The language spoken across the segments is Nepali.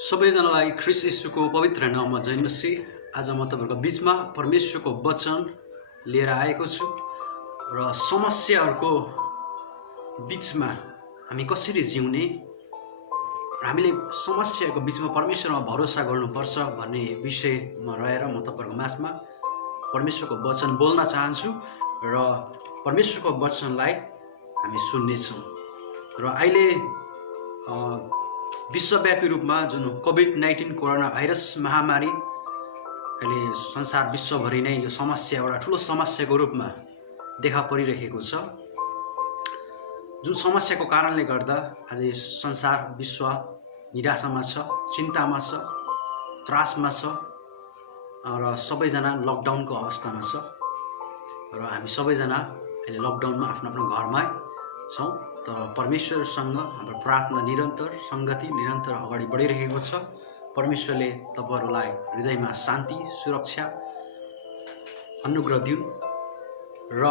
सबैजनालाई ख्रीष्ट येशूको पवित्र नाममा जय मसीह। आज म तपाईहरुको बीचमा परमेश्वरको वचन लिएर आएको छु र समस्याहरुको बीचमा हामी कसरी जिउने र हामीले समस्याको बीचमा परमेश्वरमा भरोसा गर्नुपर्छ भन्ने विषयमा रहेर म तपाईहरुको माझमा परमेश्वरको वचन बोल्न चाहन्छु र परमेश्वरको वचनलाई हामी सुन्ने छौं। र अहिले विश्वव्यापी रूपमा जुन कोभिड-19 कोरोना भाइरस महामारी अहिले संसार विश्वभरि नै यो समस्या एउटा ठूलो समस्याको रूपमा देखा परिरहेको छ। जुन समस्याको कारणले गर्दा आज संसार विश्व निराशामा छ, चिन्तामा छ, त्रासमा छ र सबैजना लकडाउनको अवस्थामा छ र हामी सबैजना अहिले लकडाउनमा आफ्नो घरमै छौं। तर परमेश्वरसँग हाम्रो प्रार्थना निरन्तर संगति निरन्तर अगाडि बढिरहेको छ। परमेश्वरले तपाईहरुलाई हृदयमा शान्ति सुरक्षा अनुग्रह दिउन् र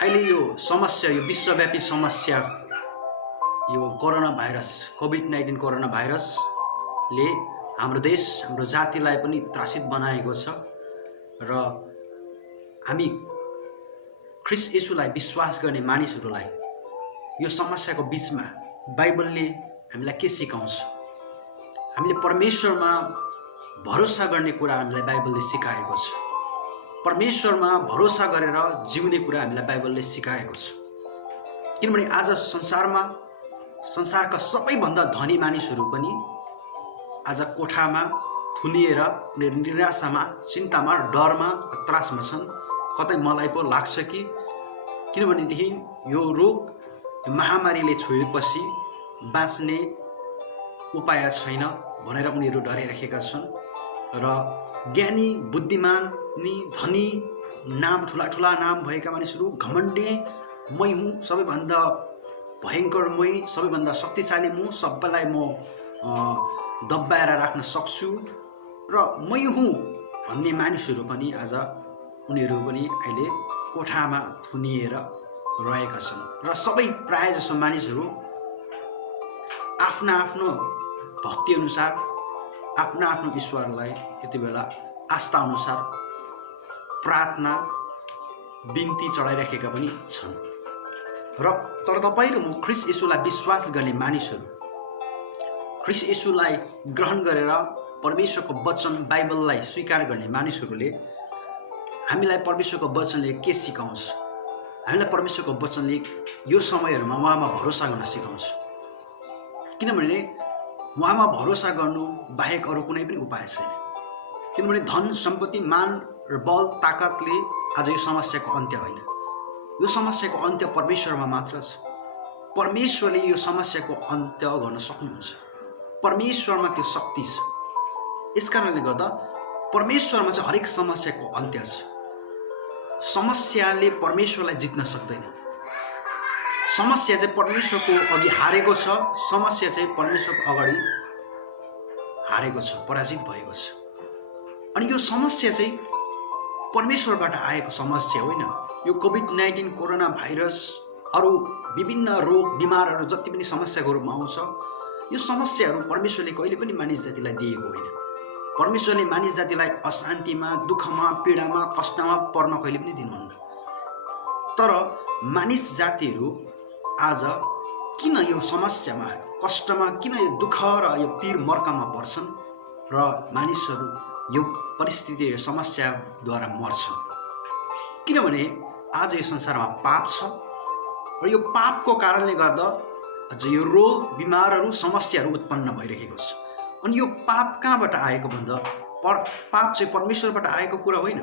अहिले यो समस्या यो विश्वव्यापी समस्या यो कोरोना भाइरस कोभिड-19 कोरोना भाइरसले हाम्रो देश हाम्रो जातिलाई पनि त्रासित बनाएको छ र हामी ख्रीष्ट येशूलाई विश्वास गर्ने मानिसहरूलाई यो समस्याको बीचमा बाइबलले हामीलाई के सिकाउँछ, हामीले परमेश्वरमा भरोसा गर्ने कुरा हामीलाई बाइबलले सिकाएको छ। परमेश्वरमा भरोसा गरेर जिउने कुरा हामीलाई बाइबलले सिकाएको छ। किनभने आज संसारका सबैभन्दा धनी मानिसहरू पनि आज कोठामा थुनिएर उनीहरू निराशामा चिन्तामा डरमा त्रासमा छन्। कतै मलाई पो लाग्छ कि किनभनेदेखि यो रोग महामारीले छोएपछि बाँच्ने उपाय छैन भनेर उनीहरू डराइरहेका छन् र ज्ञानी बुद्धिमानी धनी नाम ठुला नाम भएका मानिसहरू घमण्डी मै हुँ, सबैभन्दा भयंकर मै, सबैभन्दा शक्तिशाली म, सबैलाई म दबाएर राख्न सक्छु र मै हुँ भन्ने मानिसहरू पनि आज उनीहरू पनि अहिले कोठामा थुनिएर रहेका छन् र सबै प्राय जसो मानिसहरू आफ्ना आफ्नो भक्ति अनुसार आफ्ना आफ्नो ईश्वरलाई यति बेला आस्था अनुसार प्रार्थना बिन्ती चढाइराखेका पनि छन्। र तर तपाईं र म ख्रीष्ट येशूलाई विश्वास गर्ने मानिसहरू ख्रीष्ट येशूलाई ग्रहण गरेर परमेश्वरको वचन बाइबललाई स्वीकार गर्ने मानिसहरूले हामीलाई परमेश्वरको वचनले के सिकाउँछ, हामीलाई परमेश्वरको वचनले यो समयहरुमा उहाँमा भरोसा गर्न सिकाउँछ। किनभने उहाँमा भरोसा गर्नु बाहेक अरु कुनै पनि उपाय छैन। किनभने धन सम्पत्ति मान र बल ताकतले आज यो समस्याको अन्त्य होइन। यो समस्याको अन्त्य परमेश्वरमा मात्र छ। परमेश्वरले यो समस्याको अन्त्य गर्न सक्नुहुन्छ। परमेश्वरमा त्यो शक्ति छ। यसकारणले गर्दा परमेश्वरमा चाहिँ हरेक समस्याको अन्त्य छ। समस्याले परमेश्वरलाई जित्न सक्दैन। समस्या चाहिँ परमेश्वरको अघि हारेको छ। समस्या चाहिँ परमेश्वरको अगाडि हारेको छ, पराजित भएको छ। अनि यो समस्या चाहिँ परमेश्वरबाट आएको समस्या होइन। यो कोभिड-19 कोरोना भाइरस अरु विभिन्न रोग बिमारहरू जति पनि समस्याको रूपमा आउँछ, यो समस्याहरू परमेश्वरले कहिले पनि मानिस जातिलाई दिएको होइन। परमेश्वरले मानिस जातिलाई अशान्तिमा, दुःखमा, पीडामा, कष्टमा पर्न कहिले पनि दिनुहुन्न। तर मानिस जातिहरू आज किन यो समस्यामा, कष्टमा, किन यो दुःख र यो पीर मर्कामा पर्छन् र मानिसहरू यो परिस्थिति यो समस्याद्वारा मर्छन्? किनभने आज यो संसारमा पाप छ र यो पापको कारणले गर्दा अझ यो रोग बिमारहरू समस्याहरू उत्पन्न भइरहेको छ। अनि यो पाप कहाँबाट आएको भन्दा पाप चाहिँ परमेश्वरबाट आएको कुरा होइन,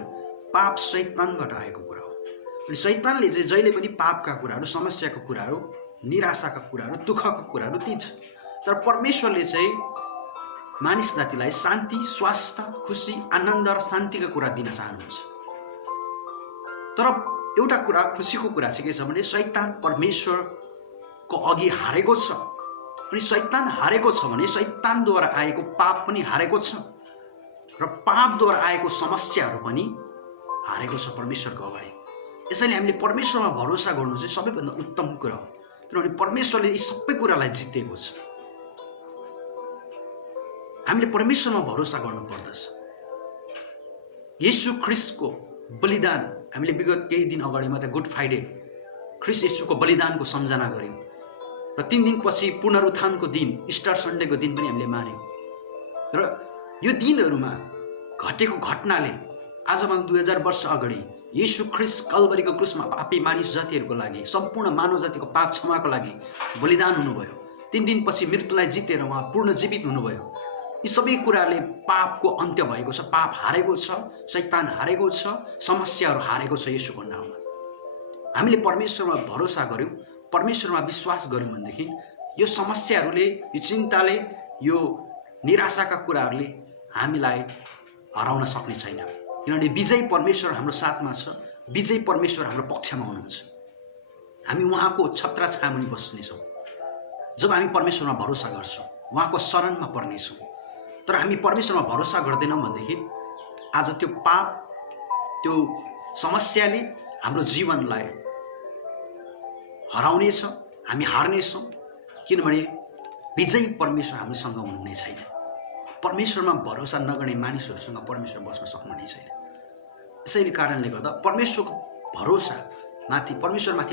पाप शैतानबाट आएको कुरा हो। अनि शैतानले चाहिँ जहिले पनि पापका कुराहरू, समस्याका कुराहरू, निराशाका कुराहरू, दुःखका कुराहरू दिन्छ। तर परमेश्वरले चाहिँ मानिस जातिलाई शान्ति, स्वास्थ्य, खुसी, आनन्द र शान्तिका कुरा दिन चाहनुहुन्छ। तर एउटा कुरा खुसीको कुरा चाहिँ के छ भने शैतान परमेश्वरको अघि हारेको छ। अनि शैतान हारेको छ भने शैतानद्वारा आएको पाप पनि हारेको छ र पापद्वारा आएको समस्याहरू पनि हारेको छ परमेश्वरको अगाडि। यसैले हामीले परमेश्वरमा भरोसा गर्नु चाहिँ सबैभन्दा उत्तम कुरा हो। किनभने परमेश्वरले यी सबै कुरालाई जितेको छ। हामीले परमेश्वरमा भरोसा गर्नुपर्दछ। येशू ख्रीष्टको बलिदान हामीले विगत केही दिन अगाडि मात्रै गुड फ्राइडे ख्रीष्ट येशूको बलिदानको सम्झना गर्यौँ र 3 दिनपछि पुनरुत्थानको दिन इस्टर सन्डेको दिन पनि हामीले मान्यौँ र यो दिनहरूमा घटेको घटनाले आजभन्दा 2000 वर्ष अगाडि येशू ख्रीष्ट कल्भरीको क्रुसमा पापी मानिस जातिहरूको लागि सम्पूर्ण मानव जातिको पाप क्षमाको लागि बलिदान हुनुभयो। 3 दिनपछि मृत्युलाई जितेर उहाँ पूर्ण जीवित हुनुभयो। यी सबै कुराले पापको अन्त्य भएको छ, पाप हारेको छ, शैतान हारेको छ, समस्याहरू हारेको छ येशूको नाममा। हामीले परमेश्वरमा भरोसा गर्यौँ, परमेश्वरमा विश्वास गर्यौँ भनेदेखि यो समस्याहरूले, यो चिन्ताले, यो निराशाका कुराहरूले हामीलाई हराउन सक्ने छैन। किनभने विजय परमेश्वर हाम्रो साथमा छ, विजय परमेश्वर हाम्रो पक्षमा हुनुहुन्छ। हामी उहाँको छत्र छामुनि बस्नेछौँ जब हामी परमेश्वरमा भरोसा गर्छौँ, उहाँको शरणमा पर्नेछौँ। तर हामी परमेश्वरमा भरोसा गर्दैनौँ भनेदेखि आज त्यो पाप, त्यो समस्याले हाम्रो जीवनलाई हराउनेछ, हामी हार्नेछौँ। किनभने विजय परमेश्वर हामीसँग हुनुहुने छैन। परमेश्वरमा भरोसा नगर्ने मानिसहरूसँग परमेश्वर बस्न सक्नुहुने छैन। यसैले कारणले गर्दा परमेश्वरमाथि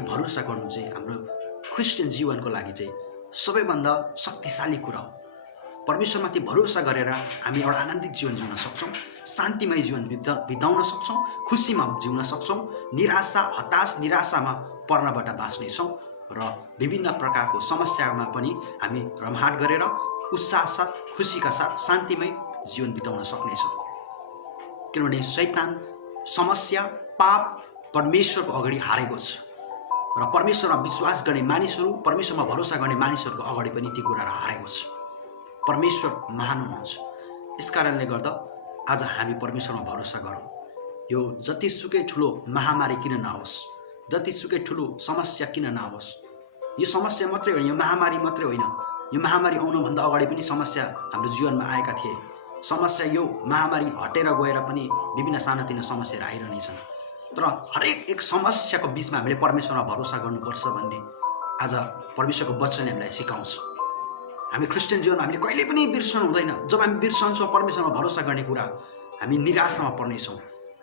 भरोसा गर्नु चाहिँ हाम्रो क्रिस्चियन जीवनको लागि चाहिँ सबैभन्दा शक्तिशाली कुरा हो। परमेश्वरमाथि भरोसा गरेर हामी एउटा आनन्दित जीवन जिउन सक्छौँ, शान्तिमय जीवन बिताउन सक्छौँ, खुसीमा जिउन सक्छौँ, निराशामा पर्नबाट बाँच्नेछौँ र विभिन्न प्रकारको समस्यामा पनि हामी रमहाट गरेर उत्साह साथ, खुसीका साथ शान्तिमय जीवन बिताउन सक्नेछौँ। किनभने शैतान, समस्या, पाप परमेश्वरको अगाडि हारेको छ र परमेश्वरमा विश्वास गर्ने मानिसहरू, परमेश्वरमा भरोसा गर्ने मानिसहरूको अगाडि पनि ती कुराहरू हारेको छ। परमेश्वर महान हुनुहुन्छ। यसकारणले गर्दा आज हामी परमेश्वरमा भरोसा गरौँ। यो जतिसुकै ठुलो महामारी किन नहोस्, जतिसुकै ठुलो समस्या किन नहोस्, यो समस्या मात्रै होइन, यो महामारी मात्रै होइन, यो महामारी आउनुभन्दा अगाडि पनि समस्या हाम्रो जीवनमा आएका थिए। समस्या यो महामारी हटेर गएर पनि विभिन्न सानोतिनो समस्याहरू आइरहनेछन्। तर हरेक एक समस्याको बिचमा हामीले परमेश्वरमा भरोसा गर्नुपर्छ भन्ने आज परमेश्वरको वचनले हामीलाई सिकाउँछ। हामी क्रिस्चियन जीवनमा हामीले कहिले पनि बिर्सनु हुँदैन। जब हामी बिर्सन्छौँ परमेश्वरमा भरोसा गर्ने कुरा, हामी निराशामा पर्नेछौँ,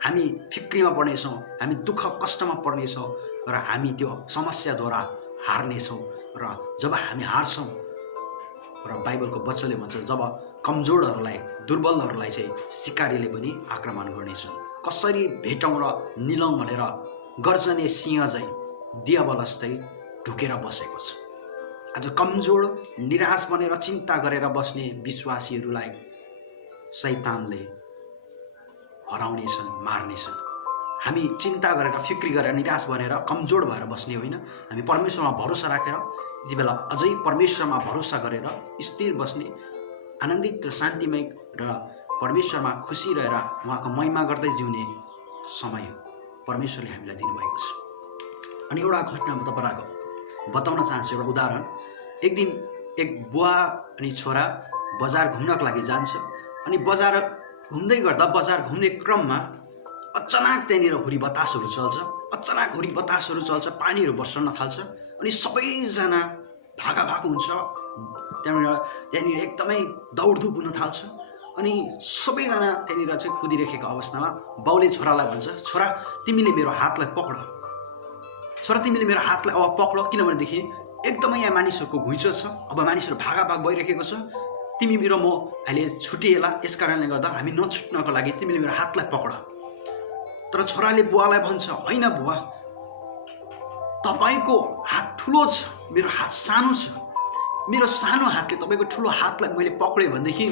हामी फिक्रीमा पर्नेछौँ, हामी दुःख कष्टमा पर्नेछौँ र हामी त्यो समस्याद्वारा हार्नेछौँ। र जब हामी हार्छौँ र बाइबलको वचनले भन्छ जब कमजोरहरूलाई, दुर्बलहरूलाई चाहिँ सिकारीले पनि आक्रमण गर्नेछन्। कसरी भेटौँ र निलौँ भनेर गर्जने सिंह चाहिँ दियाबल जस्तै ढुकेर बसेको छ। आज कमजोर, निराश बनेर चिन्ता गरेर बस्ने विश्वासीहरूलाई शैतानले हराउनेछन्, मार्नेछन्। हामी चिन्ता गरेर, फिक्री गरेर, निराश बनेर, कमजोर भएर बस्ने होइन। हामी परमेश्वरमा भरोसा राखेर यति बेला अझै परमेश्वरमा भरोसा गरेर स्थिर बस्ने, आनन्दित र शान्तिमय र परमेश्वरमा खुसी रहेर उहाँको महिमा गर्दै जिउने समय परमेश्वरले हामीलाई दिनुभएको छ। अनि एउटा घटना म तपाईँलाई बताउन चाहन्छु, एउटा उदाहरण। एक दिन एक बुवा अनि छोरा बजार घुम्नको लागि जान्छ। अनि बजार घुम्दै गर्दा बजार घुम्ने क्रममा अचानक त्यहाँनिर हुरी बतासहरू चल्छ, पानीहरू बर्सन थाल्छ। अनि सबैजना भागाभाग हुन्छ, त्यहाँनिर एकदमै दौडधुप हुन थाल्छ। अनि सबैजना त्यहाँनिर चाहिँ कुदिरहेको अवस्थामा बाउले छोरालाई भन्छ, छोरा तिमीले मेरो हातलाई पक्र, छोरा तिमीले मेरो हातलाई अब पक्र, किनभनेदेखि एकदमै यहाँ मानिसहरूको घुइँचो छ, अब मानिसहरू भागाभाग भइरहेको छ, तिमी मेरो म अहिले छुटिएला, यस कारणले गर्दा हामी नछुट्नको लागि तिमीले मेरो हातलाई पक्र। तर छोराले बुवालाई भन्छ, होइन बुवा, तपाईँको हात ठुलो छ, मेरो हात सानो छ, मेरो सानो हातले तपाईँको ठुलो हातलाई मैले पक्रेँ भनेदेखि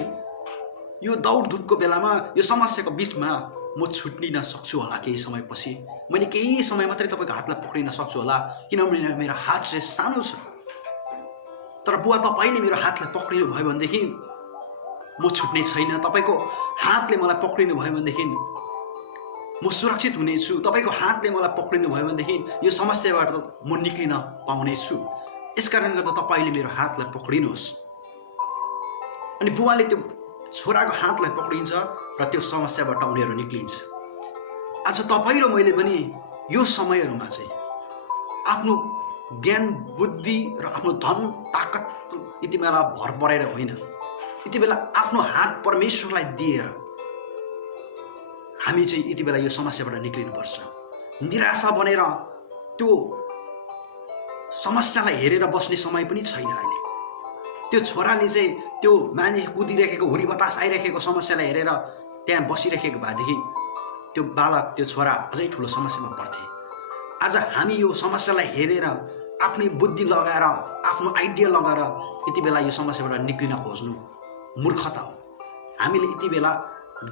यो दौडधुपको बेलामा, यो समस्याको बिचमा म छुट्टिन सक्छु होला। केही समयपछि मैले केही समय मात्रै तपाईँको हातलाई पक्रिन सक्छु होला, किनभने मेरो हात चाहिँ सानो छ। तर बुवा तपाईँले मेरो हातलाई पक्रिनु भयो भनेदेखि म छुट्ने छैन, तपाईँको हातले मलाई पक्रिनु भयो भनेदेखि म सुरक्षित हुनेछु, तपाईँको हातले मलाई पक्रिनु भयो भनेदेखि यो समस्याबाट म निक्लिन पाउनेछु। यसकारण गर्दा तपाईँले मेरो हातलाई पक्रिनुहोस्। अनि बुवाले त्यो छोराको हातलाई पक्रिन्छ र त्यो समस्याबाट उनीहरू निक्लिन्छ। आज तपाईँ र मैले पनि यो समयहरूमा चाहिँ आफ्नो ज्ञान, बुद्धि र आफ्नो धन, ताकत यति बेला भर परेर होइन, यति बेला आफ्नो हात परमेश्वरलाई दिएर हामी चाहिँ यति बेला यो समस्याबाट निक्लिनुपर्छ। निराशा बनेर त्यो समस्यालाई हेरेर बस्ने समय पनि छैन अहिले। त्यो छोराले चाहिँ त्यो मान्छे कुदिरहेको हुरी बतास आइरहेको समस्यालाई हेरेर त्यहाँ बसिरहेको भएदेखि त्यो बालक त्यो छोरा अझै ठुलो समस्यामा पर्थे। आज हामी यो समस्यालाई हेरेर आफ्नै बुद्धि लगाएर आफ्नो आइडिया लगाएर यति बेला यो समस्याबाट निक्लिन खोज्नु मूर्खता हो। हामीले यति बेला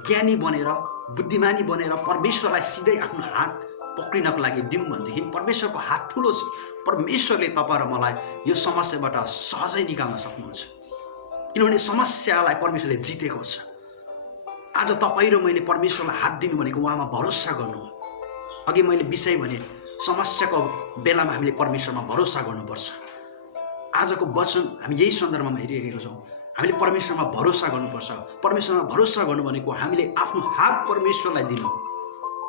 ज्ञानी बनेर बुद्धिमानी बनेर परमेश्वरलाई सिधै आफ्नो हात पक्रिनको लागि दिउँ भनेदेखि परमेश्वरको हात ठुलो छ। परमेश्वरले तपाईँ र मलाई यो समस्याबाट सहजै निकाल्न सक्नुहुन्छ, किनभने समस्यालाई परमेश्वरले जितेको छ। आज तपाईँ र मैले परमेश्वरलाई हात दिनु भनेको उहाँमा भरोसा गर्नु हो। अघि मैले विषय भने समस्याको बेलामा हामीले परमेश्वरमा भरोसा गर्नुपर्छ। आजको वचन हामी यही सन्दर्भमा हेरिरहेका छौँ। हामीले परमेश्वरमा भरोसा गर्नुपर्छ। परमेश्वरमा भरोसा गर्नु भनेको हामीले आफ्नो हात परमेश्वरलाई दिनु,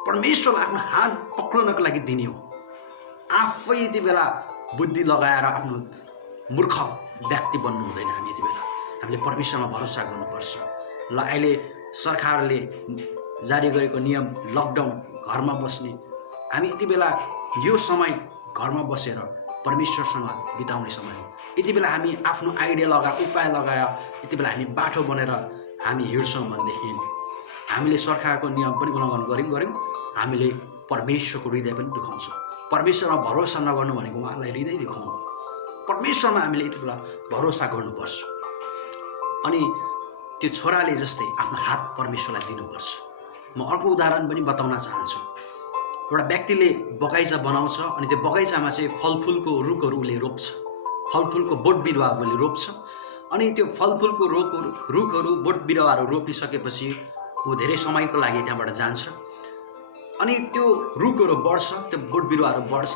परमेश्वरलाई आफ्नो हात पक्रिनको लागि दिने हो। आफै यति बेला बुद्धि लगाएर आफ्नो मूर्ख व्यक्ति बन्नु हुँदैन। हामी यति बेला हामीले परमेश्वरमा भरोसा गर्नुपर्छ। ल अहिले सरकारले जारी गरेको नियम लकडाउन, घरमा बस्ने, हामी यति बेला यो समय घरमा बसेर परमेश्वरसँग बिताउने समय हो। यति बेला हामी आफ्नो आइडिया लगाएर उपाय लगाएर यति बेला हामी बाटो बनेर हामी हिँड्छौँ भनेदेखि हामीले सरकारको नियम पनि उल्लङ्घन गऱ्यौँ, हामीले परमेश्वरको हृदय पनि दुखाउँछौँ। परमेश्वरमा भरोसा नगर्नु भनेको उहाँलाई हृदय दुखाउनु। परमेश्वरमा हामीले यति बेला भरोसा गर्नुपर्छ। अनि त्यो छोराले जस्तै आफ्नो हात परमेश्वरलाई दिनुपर्छ। म अर्को उदाहरण पनि बताउन चाहन्छु। एउटा व्यक्तिले बगैँचा बनाउँछ अनि त्यो बगैँचामा चाहिँ फलफुलको रुखहरू उसले रोप्छ, फलफुलको बोट बिरुवा उसले रोप्छ। अनि त्यो फलफुलको रुखहरू बोट बिरुवाहरू रोपिसकेपछि ऊ धेरै समयको लागि त्यहाँबाट जान्छ। अनि त्यो रुखहरू बढ्छ, त्यो बोट बिरुवाहरू बढ्छ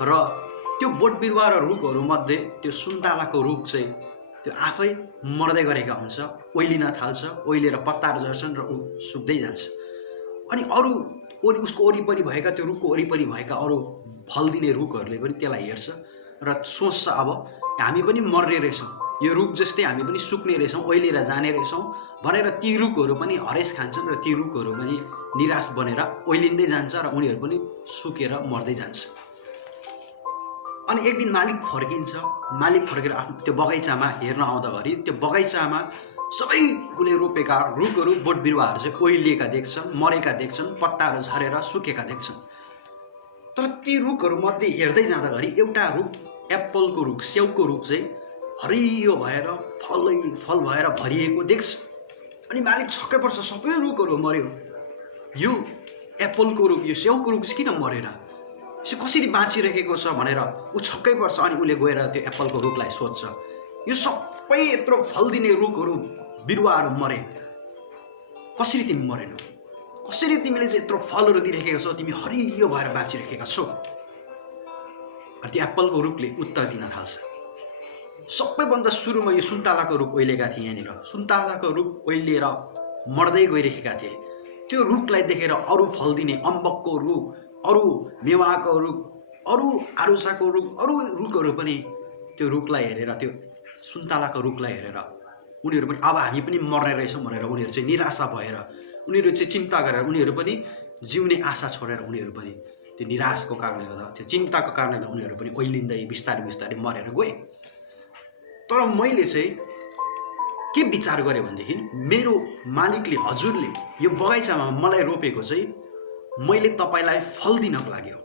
र त्यो बोट बिरुवा र रुखहरूमध्ये त्यो सुन्तलाको रुख चाहिँ त्यो आफै मर्दै गरेका हुन्छ, ओइलिन थाल्छ, ओइलेर पत्ताहरू झर्छन् र ऊ सुक्दै जान्छ। अनि अरू उसको वरिपरि भएका त्यो रुखको वरिपरि भएका अरू फल दिने रुखहरूले पनि त्यसलाई हेर्छ र सोच्छ अब हामी पनि मर्ने रहेछौँ, यो रुख जस्तै हामी पनि सुक्ने रहेछौँ, ओइलेर जाने रहेछौँ भनेर ती रुखहरू पनि हरेस खान्छन् र ती रुखहरू पनि निराश बनेर ओइलिँदै जान्छ र उनीहरू पनि सुकेर मर्दै जान्छ। अनि एक दिन मालिक फर्किन्छ। मालिक फर्केर आफ्नो त्यो बगैँचामा हेर्न आउँदाखेरि त्यो बगैँचामा सबै उसले रोपेका रुखहरू बोट बिरुवाहरू चाहिँ ओइलिएका देख्छन्, मरेका देख्छन्, पत्ताहरू झरेर सुकेका देख्छन्। तर ती रुखहरूमध्ये हेर्दै जाँदाखेरि एउटा रुख एप्पलको रुख, स्याउको रुख चाहिँ हरियो भएर फल भएर भरिएको देख्छ। अनि मालिक छक्कै पर्छ, सबै रुखहरू मर्यो, यो एप्पलको रुख, यो स्याउको रुख चाहिँ किन मरेन, यो कसरी बाँचिरहेको छ भनेर ऊ छक्कै पर्छ। अनि उसले गएर त्यो एप्पलको रुखलाई सोध्छ, यो सबै यत्रो फल दिने रुखहरू बिरुवाहरू मरे, कसरी तिमी मरेनौ, कसरी तिमीले चाहिँ यत्रो फलहरू दिइरहेको छौ, तिमी हरियो भएर बाँचिरहेका छौ। अनि त्यो एप्पलको रुखले उत्तर दिन थाल्छ, सबैभन्दा सुरुमा यो सुन्तलाको रुख ओइलेका थिए, यहाँनिर सुन्तलाको रुख ओइलिएर मर्दै गइरहेका थिए। त्यो रुखलाई देखेर अरू फल दिने अम्बकको रुख, अरू मेवाको रुख, अरू आरुसाको रुख, अरू रुखहरू पनि त्यो रुखलाई हेरेर, त्यो सुन्तलाको रुखलाई हेरेर उनीहरू पनि अब हामी पनि मर्ने रहेछौँ भनेर उनीहरू चाहिँ निराशा भएर, उनीहरू चाहिँ चिन्ता गरेर, उनीहरू पनि जिउने आशा छोडेर उनीहरू पनि त्यो निराशको कारणले गर्दा, त्यो चिन्ताको कारणले गर्दा उनीहरू पनि ओइलिँदै बिस्तारै बिस्तारै मरेर गए। तर मैले चाहिँ के विचार गरेँ भनेदेखि मेरो मालिकले, हजुरले यो बगैँचामा मलाई रोपेको चाहिँ मैले तपाईँलाई फल दिनको लागि हो।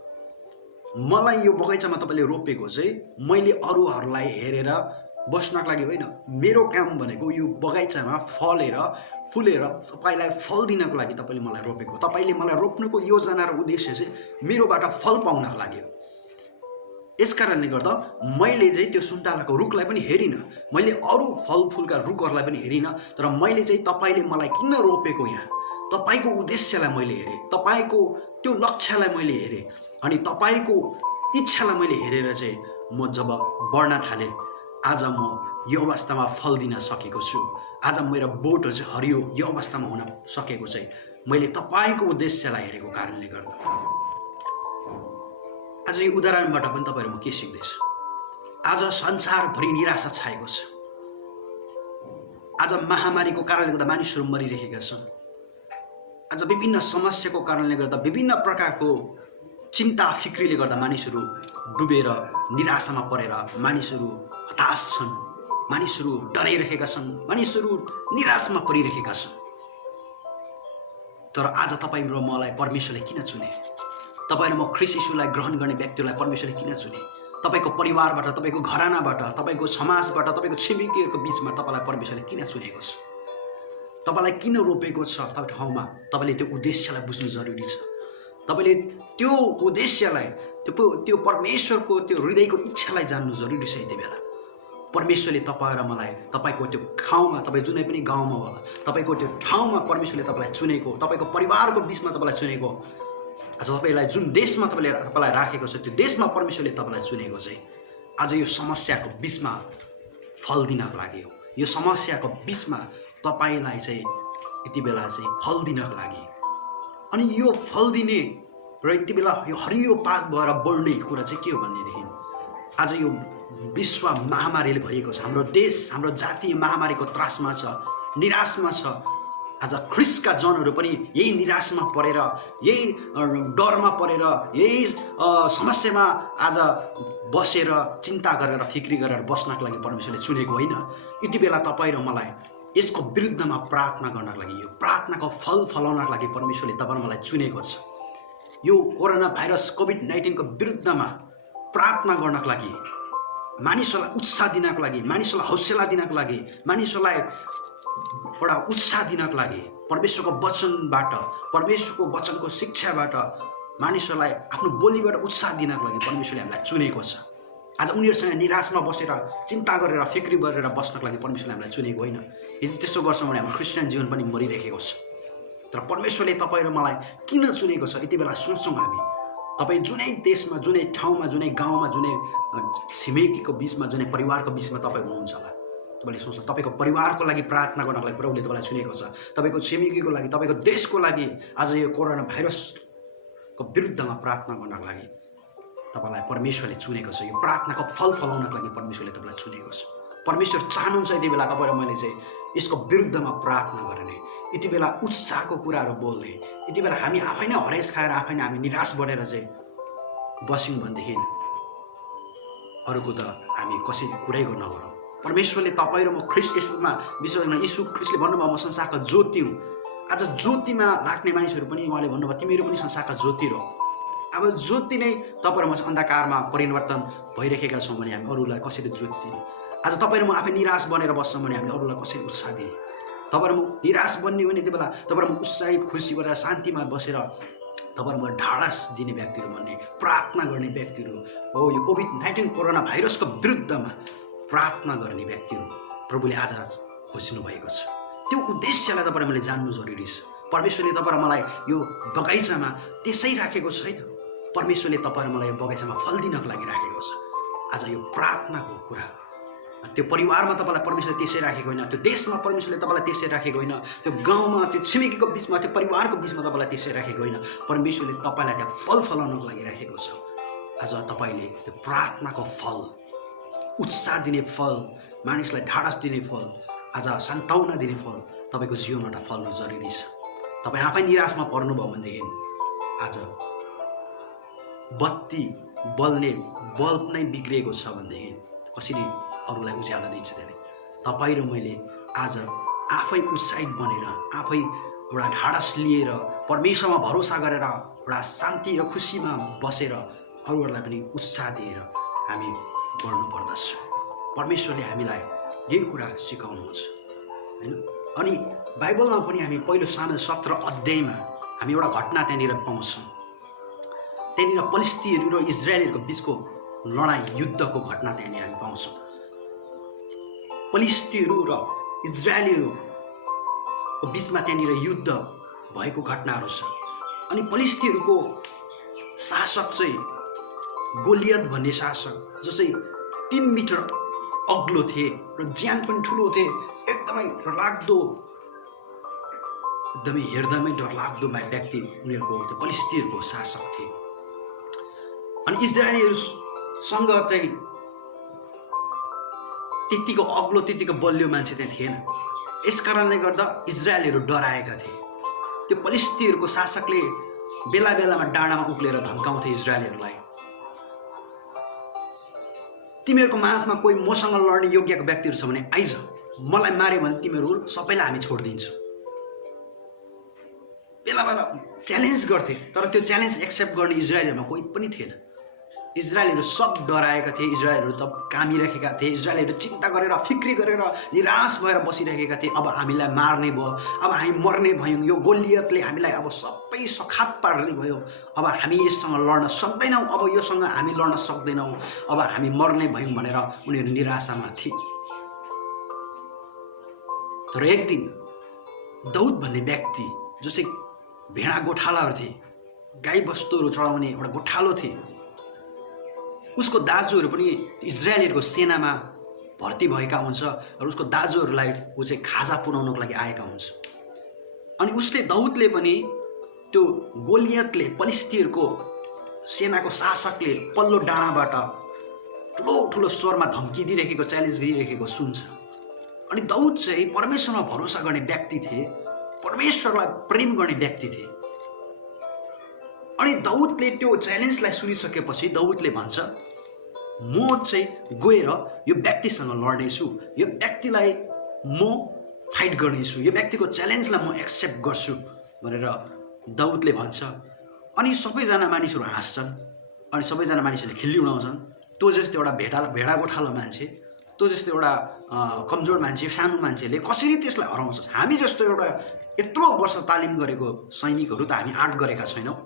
मलाई यो बगैँचामा तपाईँले रोपेको चाहिँ मैले अरूहरूलाई हेरेर बस्नको लागि होइन। मेरो काम भनेको यो बगैँचामा फलेर फुलेर तपाईँलाई फल दिनको लागि तपाईँले मलाई रोपेको। तपाईँले मलाई रोप्नुको योजना र उद्देश्य चाहिँ मेरोबाट फल पाउनको लागि हो। यस कारणले गर्दा मैले चाहिँ त्यो सुन्तलाको रुखलाई पनि हेरिनँ, मैले अरू फलफुलका रुखहरूलाई पनि हेरिनँ, तर मैले चाहिँ तपाईँले मलाई किन रोपेको, यहाँ तपाईँको उद्देश्यलाई मैले हेरेँ, तपाईँको त्यो लक्ष्यलाई मैले हेरेँ, अनि तपाईँको इच्छालाई मैले हेरेर चाहिँ म जब बढ्न थालेँ, आज म यो अवस्थामा फल दिन सकेको छु। आज मेरो बोटहरू चाहिँ हरियो यो अवस्थामा हुन सकेको चाहिँ मैले तपाईँको उद्देश्यलाई हेरेको कारणले गर्दा। आज यो उदाहरणबाट पनि तपाईँहरू म के सिक्दैछु, आज संसारभरि निराशा छाएको छ। आज महामारीको कारणले गर्दा मानिसहरू मरिरहेका छन्। आज विभिन्न समस्याको कारणले गर्दा विभिन्न प्रकारको चिन्ता फिक्रीले गर्दा मानिसहरू डुबेर निराशामा परेर मानिसहरू हताश छन्, मानिसहरू डराइरहेका छन्, मानिसहरू निराशमा परिरहेका छन्। तर आज तपाईँ र मलाई परमेश्वरले किन चुने? तपाईँ र म ख्रीष्ट येशूलाई ग्रहण गर्ने व्यक्तिलाई परमेश्वरले किन चुने? तपाईको परिवारबाट, तपाईको घरानाबाट, तपाईको समाजबाट, तपाईको छिमेकीहरूको बीचमा तपाईलाई परमेश्वरले किन चुनेको छ? तपाईलाई किन रोपेको छ तपाईको ठाउँमा? तपाईले त्यो उद्देश्यलाई बुझ्नु जरुरी छ। तपाईले त्यो उद्देश्यलाई, त्यो परमेश्वरको त्यो हृदयको इच्छालाई जान्नु जरुरी छ। यति बेला परमेश्वरले तपाईँ र मलाई तपाईको त्यो ठाउँमा, तपाईँ जुनै पनि गाउँमा होला, तपाईको त्यो ठाउँमा परमेश्वरले तपाईलाई चुनेको, तपाईको परिवारको बीचमा तपाईलाई चुनेको, आज तपाईलाई जुन देशमा तपाईलाई राखेको छ त्यो देशमा परमेश्वरले तपाईलाई चुनेको चाहिँ आज यो समस्याको बीचमा फल दिनको लागि हो। यो समस्याको बीचमा तपाईलाई चाहिँ यति बेला चाहिँ फल दिनको लागि। अनि यो फल दिने र यति बेला यो हरियो पात भएर बढ्ने कुरा चाहिँ के हो भनेदेखि आज यो विश्व महामारीले भरिएको छ। हाम्रो देश, हाम्रो जाति महामारीको त्रासमा छ, निराशमा छ। आज ख्रीष्टका जनहरू पनि यही निराशमा परेर, यही डरमा परेर, यही समस्यामा आज बसेर चिन्ता गरेर फिक्री गरेर बस्नको लागि परमेश्वरले चुनेको होइन। यति बेला तपाईँ र मलाई यसको विरुद्धमा प्रार्थना गर्नको लागि, यो प्रार्थनाको फल फलाउनको लागि परमेश्वरले तपाईँ र मलाई चुनेको छ। यो कोरोना भाइरस कोभिड-19 को विरुद्धमा प्रार्थना गर्नको लागि, मानिसहरूलाई उत्साह दिनको लागि, मानिसहरूलाई हौसला दिनको लागि, मानिसहरूलाई एउटा उत्साह दिनको लागि, परमेश्वरको वचनबाट, परमेश्वरको वचनको शिक्षाबाट मानिसहरूलाई आफ्नो बोलीबाट उत्साह दिनको लागि परमेश्वरले हामीलाई चुनेको छ। आज उनीहरूसँग निराशमा बसेर चिन्ता गरेर फिक्री गरेर बस्नको लागि परमेश्वरले हामीलाई चुनेको होइन। यदि त्यसो गर्छौँ भने हाम्रो क्रिस्चियन जीवन पनि मरिरहेको छ। तर परमेश्वरले तपाईँ र मलाई किन चुनेको छ यति बेला सोच्छौँ हामी। तपाईँ जुनै देशमा, जुनै ठाउँमा, जुनै गाउँमा, जुनै छिमेकीको बीचमा, जुनै परिवारको बीचमा तपाईँ हुनुहुन्छ होला, तपाईले सोच्नु तपाईको परिवारको लागि प्रार्थना गर्नको लागि प्रभुले तपाईलाई चुनेको छ। तपाईको छिमेकीको लागि, तपाईको देशको लागि आज यो कोरोना भाइरसको विरुद्धमा प्रार्थना गर्नको लागि तपाईलाई परमेश्वरले चुनेको छ। यो प्रार्थनाको फल फलाउनको लागि परमेश्वरले तपाईलाई चुनेको छ। परमेश्वर चाहनुहुन्छ यति बेला तपाईँ र मैले चाहिँ यसको विरुद्धमा प्रार्थना गर्ने, यति बेला उत्साहको कुराहरू बोल्ने, यति बेला हामी आफै नै हरेस खाएर आफै नै हामी निराश बनेर चाहिँ बस्यौँ भनेदेखि अरूको त हामी कसैले कुरै गर्न नगरौँ। परमेश्वरले तपाईँ र म ख्रीष्ट येशूमा विश्वास गर्न, यीशु ख्रीष्टले भन्नुभयो म संसारको ज्योति हुँ। आज ज्योतिमा लाग्ने मानिसहरू पनि उहाँले भन्नुभयो तिमीहरू पनि संसारका ज्योति रह। अब ज्योति नै तपाईँ र म अन्धकारमा परिवर्तन भइरहेका छौँ भने हामी अरूलाई कसरी ज्योति दिने? आज तपाईँ र म आफै निराश बनेर बस्छौँ भने हामीले अरूलाई कसरी उत्साह दिने? तपाईँ र म निराश बन्ने भने त्यति बेला तपाईँ र म उत्साहित खुसी भएर शान्तिमा बसेर तपाईँ र म ढाडस दिने व्यक्तिहरू भन्ने, प्रार्थना गर्ने व्यक्तिहरू हो। यो कोभिड-19 कोरोना भाइरसको विरुद्धमा प्रार्थना गर्ने व्यक्तिहरू प्रभुले आज खोज्नु भएको छ। त्यो उद्देश्यलाई तपाईँ मैले जान्नु जरुरी छ। परमेश्वरले तपाईँ र मलाई यो बगैँचामा त्यसै राखेको छैन। परमेश्वरले तपाईँ र मलाई यो बगैँचामा फल दिनको लागि राखेको छ। आज यो प्रार्थनाको कुरा, त्यो परिवारमा तपाईँलाई परमेश्वरले त्यसै राखेको होइन, त्यो देशमा परमेश्वरले तपाईँलाई त्यसै राखेको होइन, त्यो गाउँमा, त्यो छिमेकीको बिचमा, त्यो परिवारको बिचमा तपाईँलाई त्यसै राखेको होइन। परमेश्वरले तपाईँलाई त्यहाँ फल फलाउनको लागि राखेको छ। आज तपाईँले त्यो प्रार्थनाको फल, उत्साह दिने फल, मानिसलाई ढाडस दिने फल, आज सान्त्वना दिने फल तपाईँको जीवनबाट फल्नु जरुरी छ। तपाईँ आफै निराशमा पर्नुभयो भनेदेखि आज बत्ती बल्ने बल्ब नै बिग्रिएको छ भनेदेखि कसरी अरूलाई उज्यालो दिन्छ त्यसले? तपाईँ र मैले आज आफै उत्साहित बनेर, आफै एउटा ढाडस लिएर, परमेश्वरमा भरोसा गरेर, एउटा शान्ति र खुसीमा बसेर अरूहरूलाई पनि उत्साह दिएर हामी बढ्नु पर्दछ। परमेश्वरले हामीलाई यही कुरा सिकाउनुहुन्छ हैन? अनि बाइबलमा पनि हामी पहिलो सामेल 17 अध्यायमा हामी एउटा घटना त्यहाँनिर पाउँछौँ। त्यहाँनिर फलिस्तीहरू र इजरायलीहरूको बिचको लडाइँ, युद्धको घटना त्यहाँनिर हामी पाउँछौँ। फलिस्तीहरू र इजरायलीहरूको बिचमा त्यहाँनिर युद्ध भएको घटनाहरू छ। अनि फलिस्तीहरूको शासक चाहिँ गोलियत भन्ने शासक, जो चाहिँ 3 मिटर अग्लो थिए र ज्यान पनि ठुलो थिए, एकदमै डरलाग्दो, एकदमै हेर्दामै डरलाग्दो व्यक्ति उनीहरूको त्यो फलिस्तीहरूको शासक थिए। अनि इजरायलीहरूसँग चाहिँ त्यतिको अग्लो, त्यतिको बलियो मान्छे त्यहाँ थिएन। यस कारणले गर्दा इजरायलीहरू डराएका थिए। त्यो फलिस्तीहरूको शासकले बेला बेलामा डाँडामा उक्लेर धम्काउँथे इजरायलीहरूलाई, तिमीहरूको माझमा कोही मसँग लड्ने योग्यको व्यक्तिहरू छ भने आइज, मलाई मार्यो भने तिमीहरू सबैलाई हामी छोडिदिन्छौँ। बेला बेला च्यालेन्ज गर्थे, तर त्यो च्यालेन्ज एक्सेप्ट गर्ने इजरायलीहरूमा कोही पनि थिएन। इजरायलीहरू सब डराएका थिए, इजरायलीहरू त कामिरहेका थिए, इजरायलीहरू चिन्ता गरेर फिक्री गरेर निराश भएर बसिरहेका थिए। अब हामीलाई मार्ने भयो, अब हामी मर्ने भयौँ, यो गोलियतले हामीलाई अब सबै सखाप पार्ने भयो, अब हामी यससँग लड्न सक्दैनौँ, अब योसँग हामी लड्न सक्दैनौँ, अब हामी मर्ने भयौँ भनेर उनीहरू निराशामा थिए। तर एक दिन दाउद भन्ने व्यक्ति जो चाहिँ भेडा गोठालाहरू थिए, गाई बस्तुहरू चढाउने एउटा गोठालो थिए, उसको दाजुहरू पनि इजरायलीहरूको सेनामा भर्ती भएका हुन्छ र उसको दाजुहरूलाई ऊ चाहिँ खाजा पुर्याउनको लागि आएका हुन्छ। अनि उसले दाउदले पनि त्यो गोलियतले फलिस्तीहरूको सेनाको शासकले पल्लो डाँडाबाट ठुलो ठुलो स्वरमा धम्की दिइरहेको, च्यालेन्ज गरिरहेको सुन्छ। अनि दाउद चाहिँ परमेश्वरमा भरोसा गर्ने व्यक्ति थिए, परमेश्वरलाई प्रेम गर्ने व्यक्ति थिए। अनि दाउदले त्यो च्यालेन्जलाई सुनिसकेपछि दाउदले भन्छ, म चाहिँ गएर यो व्यक्तिसँग लड्नेछु, यो व्यक्तिलाई म फाइट गर्नेछु, यो व्यक्तिको च्यालेन्जलाई म एक्सेप्ट गर्छु भनेर दाउदले भन्छ। अनि सबैजना मानिसहरू हाँस्छन्, अनि सबैजना मानिसहरूले खिल्ली उडाउँछन्। त्यो जस्तो एउटा भेडा गोठालो मान्छे, त्यो जस्तो एउटा कमजोर मान्छे, सानो मान्छेले कसरी त्यसलाई हराउँछ? हामी जस्तो एउटा यत्रो वर्ष तालिम गरेको सैनिकहरू त हामी 8 गरेका छैनौँ,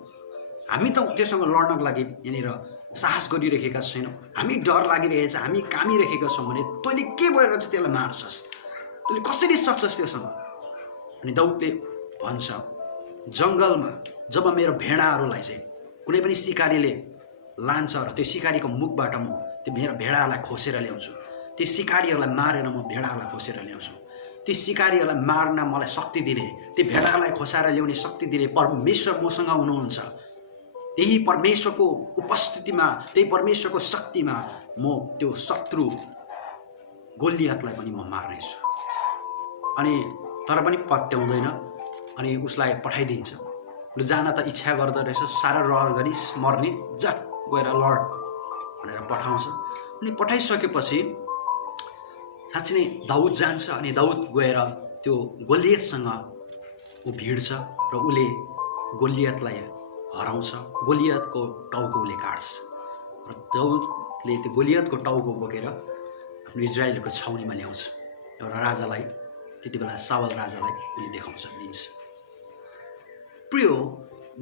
हामी त त्योसँग लड्नको लागि यहाँनिर साहस गरिरहेका छैनौँ, हामी डर लागिरहेछ, हामी कामिरहेका छौँ भने तैँले के भएर चाहिँ त्यसलाई मार्छस्? तैँले कसरी सक्छस् त्योसँग? अनि दाउदले भन्छ, जङ्गलमा जब मेरो भेडाहरूलाई चाहिँ कुनै पनि सिकारीले लान्छ र त्यो सिकारीको मुखबाट म त्यो मेरो भेडाहरूलाई खोसेर ल्याउँछु, ती सिकारीहरूलाई मारेर म भेडाहरूलाई खोसेर ल्याउँछु, ती सिकारीहरूलाई मार्न मलाई शक्ति दिने, ती भेडाहरूलाई खोसाएर ल्याउने शक्ति दिने परमेश्वर मसँग हुनुहुन्छ। त्यही परमेश्वरको उपस्थितिमा, त्यही परमेश्वरको शक्तिमा म त्यो शत्रु गोलियतलाई पनि म मार्नेछु। अनि तर पनि पत्याउँदैन, अनि उसलाई पठाइदिन्छ, लु जान त इच्छा गर्दो रहेछ, साह्रो रहर गरिस् मर्ने, जा गएर लड भनेर पठाउँछ। अनि पठाइसकेपछि साँच्चै नै दाउद जान्छ। अनि दाउद गएर त्यो गोलियतसँग ऊ भिड्छ र उसले गोलियतलाई हराउँछ, गोलियतको टाउको उसले काट्छ र दाउदले त्यो गोलियतको टाउको बोकेर आफ्नो इजरायलको छाउनीमा ल्याउँछ। एउटा राजालाई, त्यति बेला सावल राजालाई उसले देखाउँछ, दिन्छ। प्रिय,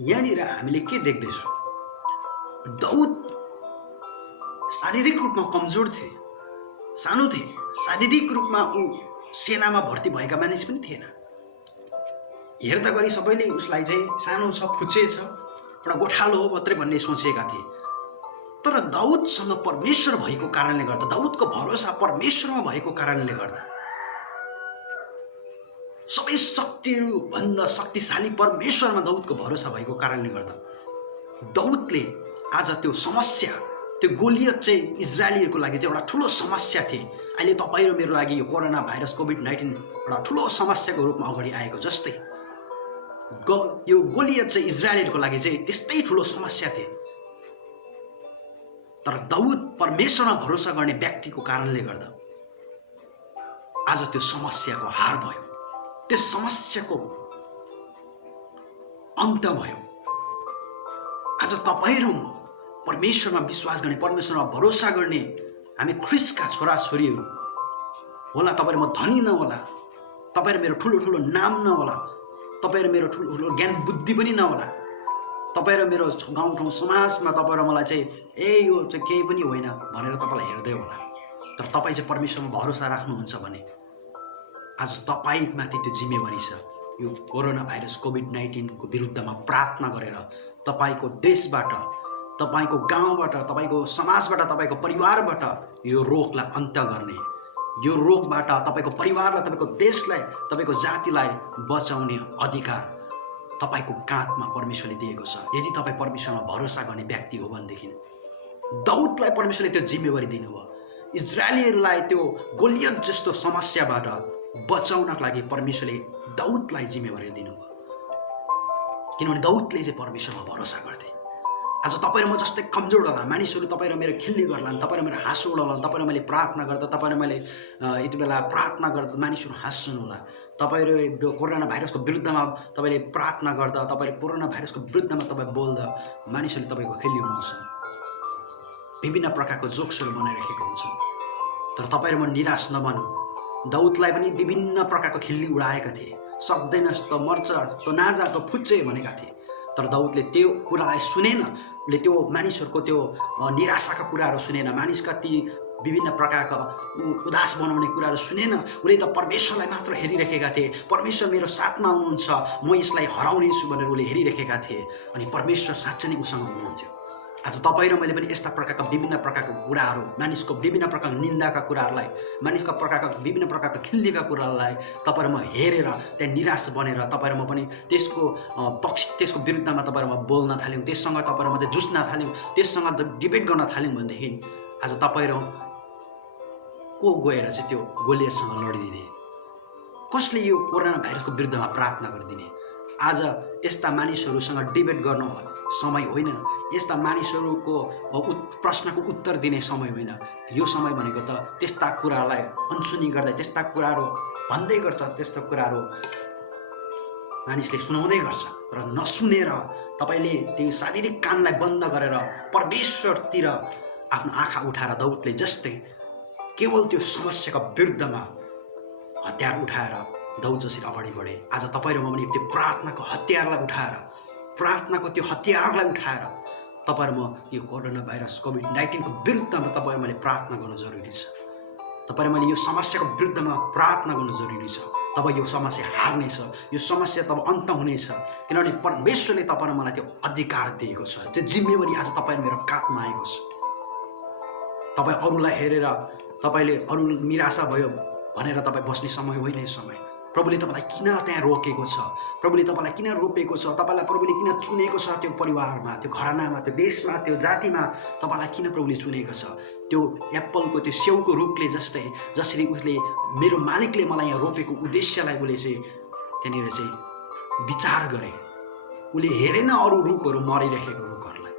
यहाँनिर हामीले के देख्दैछौँ? दाउद शारीरिक रूपमा कमजोर थिए, सानो थिए, शारीरिक रूपमा ऊ सेनामा भर्ती भएका मानिस पनि थिएन। हेर्दा गरी सबैले उसलाई चाहिँ सानो छ, फुच्चे छ, एउटा गोठालो हो मात्रै भन्ने सोचेका थिए। तर दाउदसँग परमेश्वर भएको कारणले गर्दा, दाउदको भरोसा परमेश्वरमा भएको कारणले गर्दा, सबै शक्तिहरू भन्दा शक्तिशाली परमेश्वरमा दाउदको भरोसा भएको कारणले गर्दा दाउदले आज त्यो समस्या, त्यो गोलियत चाहिँ इजरायलीहरूको लागि चाहिँ एउटा ठुलो समस्या थिए। अहिले तपाईँ र मेरो लागि यो कोरोना भाइरस कोभिड-19 एउटा ठुलो समस्याको रूपमा अगाडि आएको जस्तै यो गोलियत चाहिँ इजरायलीहरूको लागि चाहिँ त्यस्तै ठुलो समस्या थिए। तर दाउद परमेश्वरमा भरोसा गर्ने व्यक्तिको कारणले गर्दा आज त्यो समस्याको हार भयो, त्यो समस्याको अन्त भयो। आज तपाईँ र म परमेश्वरमा विश्वास गर्ने, परमेश्वरमा भरोसा गर्ने हामी ख्रिस्टका छोराछोरीहरू होला। तपाईँ र म धनी नहोला, तपाईँ र मेरो ठुलो ठुलो नाम नहोला, तपाईँ र मेरो ठुलो ठुलो ज्ञान बुद्धि पनि नहोला, तपाईँ र मेरो गाउँठाउँ समाजमा तपाईँ र मलाई चाहिँ यो चाहिँ केही पनि होइन भनेर तपाईँलाई हेर्दै होला। तर तपाईँ चाहिँ परमेश्वरमा भरोसा राख्नुहुन्छ भने आज तपाईँमाथि त्यो जिम्मेवारी छ। यो कोरोना भाइरस कोभिड-19 को विरुद्धमा प्रार्थना गरेर तपाईँको देशबाट, तपाईँको गाउँबाट, तपाईँको समाजबाट, तपाईँको परिवारबाट यो रोगलाई अन्त्य गर्ने, यो रोगबाट तपाईँको परिवारलाई, तपाईँको देशलाई, तपाईँको जातिलाई बचाउने अधिकार तपाईँको काँधमा परमेश्वरले दिएको छ। यदि तपाईँ परमेश्वरमा भरोसा गर्ने व्यक्ति हो भनेदेखि दाउदलाई परमेश्वरले त्यो जिम्मेवारी दिनुभयो। इजरायलीहरूलाई त्यो गोलियत जस्तो समस्याबाट बचाउनको लागि परमेश्वरले दाउदलाई जिम्मेवारी दिनुभयो, किनभने दाउदले चाहिँ परमेश्वरमा भरोसा गर्थे। आज तपाईँ र म जस्तै कमजोर होला, मानिसहरू तपाईँ र मेरो खिल्ली गर्लान्, तपाईँ र मेरो हाँसो उडाउलान्, तपाईँ र मैले प्रार्थना गर्दा, तपाईँ र मैले यति बेला प्रार्थना गर्दा मानिसहरू हाँस्छन् होला। तपाईँ र कोरोना भाइरसको विरुद्धमा तपाईँले प्रार्थना गर्दा, तपाईँले कोरोना भाइरसको विरुद्धमा तपाईँ बोल्दा मानिसहरूले तपाईँको खिल्ली उडाउँछन्, विभिन्न प्रकारको जोक्सहरू बनाइराखेको हुन्छन्। तर तपाईँ र म निराश नबनौँ। दाउदलाई पनि विभिन्न प्रकारको खिल्ली उडाएका थिए, सक्दैनस् त मर्छ, त नाजा त फुच्चे भनेका थिए। तर दाउदले त्यो कुरालाई सुनेन, उसले त्यो मानिसहरूको त्यो निराशाका कुराहरू सुनेन, मानिसका ती विभिन्न प्रकारका उदास बनाउने कुराहरू सुनेन। उसले त परमेश्वरलाई मात्र हेरिरहेका थिए, परमेश्वर मेरो साथमा हुनुहुन्छ, म यसलाई हराउनेछु भनेर उसले हेरिरहेका थिए। अनि परमेश्वर साँच्चै नै उसँग हुनुहुन्थ्यो। आज तपाईँ र मैले पनि यस्ता प्रकारका विभिन्न प्रकारका कुराहरू, मानिसको विभिन्न प्रकारको निन्दाका कुराहरूलाई, मानिसका प्रकारका विभिन्न प्रकारका खिल्लीका कुराहरूलाई तपाईँ र म हेरेर त्यहाँ निराश बनेर तपाईँ र म पनि त्यसको त्यसको विरुद्धमा तपाईँ र म बोल्न थाल्यौँ, त्यससँग तपाईँ र म जुझ्न थाल्यौँ, त्यससँग डिबेट गर्न थाल्यौँ भनेदेखि आज तपाईँ र को गएर चाहिँ त्यो गोलियतसँग लडिदिने, कसले यो कोरोना भाइरसको विरुद्धमा प्रार्थना गरिदिने। आज यस्ता मानिसहरूसँग डिबेट गर्नु समय होइन, यस्ता मानिसहरूको प्रश्नको उत्तर दिने समय होइन। यो समय भनेको त त्यस्ता कुरालाई अनसुनी गर्दै, त्यस्ता कुराहरू भन्दै गर्छ, त्यस्ता कुराहरू मानिसले सुनाउँदै गर्छ। र नसुनेर तपाईँले त्यो शारीरिक कानलाई बन्द गरेर परमेश्वरतिर आफ्नो आँखा उठाएर दाउदले जस्तै केवल त्यो समस्याको विरुद्धमा हतियार उठाएर दाउद जसरी अगाडि बढे। आज तपाईँ र म पनि त्यो प्रार्थनाको हतियारलाई उठाएर, प्रार्थनाको त्यो हतियारलाई उठाएर तपाईँ र म यो कोरोना भाइरस कोभिड-19 को विरुद्धमा तपाईँ मैले प्रार्थना गर्नु जरुरी छ। तपाईँ मैले यो समस्याको विरुद्धमा प्रार्थना गर्नु जरुरी छ। तब यो समस्या हार्नेछ, यो समस्या तब अन्त हुनेछ, किनभने परमेश्वरले तपाईँ र मलाई त्यो अधिकार दिएको छ, त्यो जिम्मेवारी आज तपाईँ मेरो काँधमा आएको छ। तपाईँ अरूलाई हेरेर तपाईँले अरू निराशा भयो भनेर तपाईँ बस्ने समय होइन यो समय। प्रभुले तपाईँलाई किन त्यहाँ रोकेको छ, प्रभुले तपाईँलाई किन रोपेको छ, तपाईँलाई प्रभुले किन चुनेको छ, त्यो परिवारमा, त्यो घरानामा, त्यो देशमा, त्यो जातिमा तपाईँलाई किन प्रभुले चुनेको छ। त्यो एप्पलको त्यो स्याउको रुखले जस्तै, जसरी उसले मेरो मालिकले मलाई यहाँ रोपेको उद्देश्यलाई उसले चाहिँ त्यहाँनिर चाहिँ विचार गरे। उसले हेरेन अरू रुखहरू मरिरहेको रुखहरूलाई।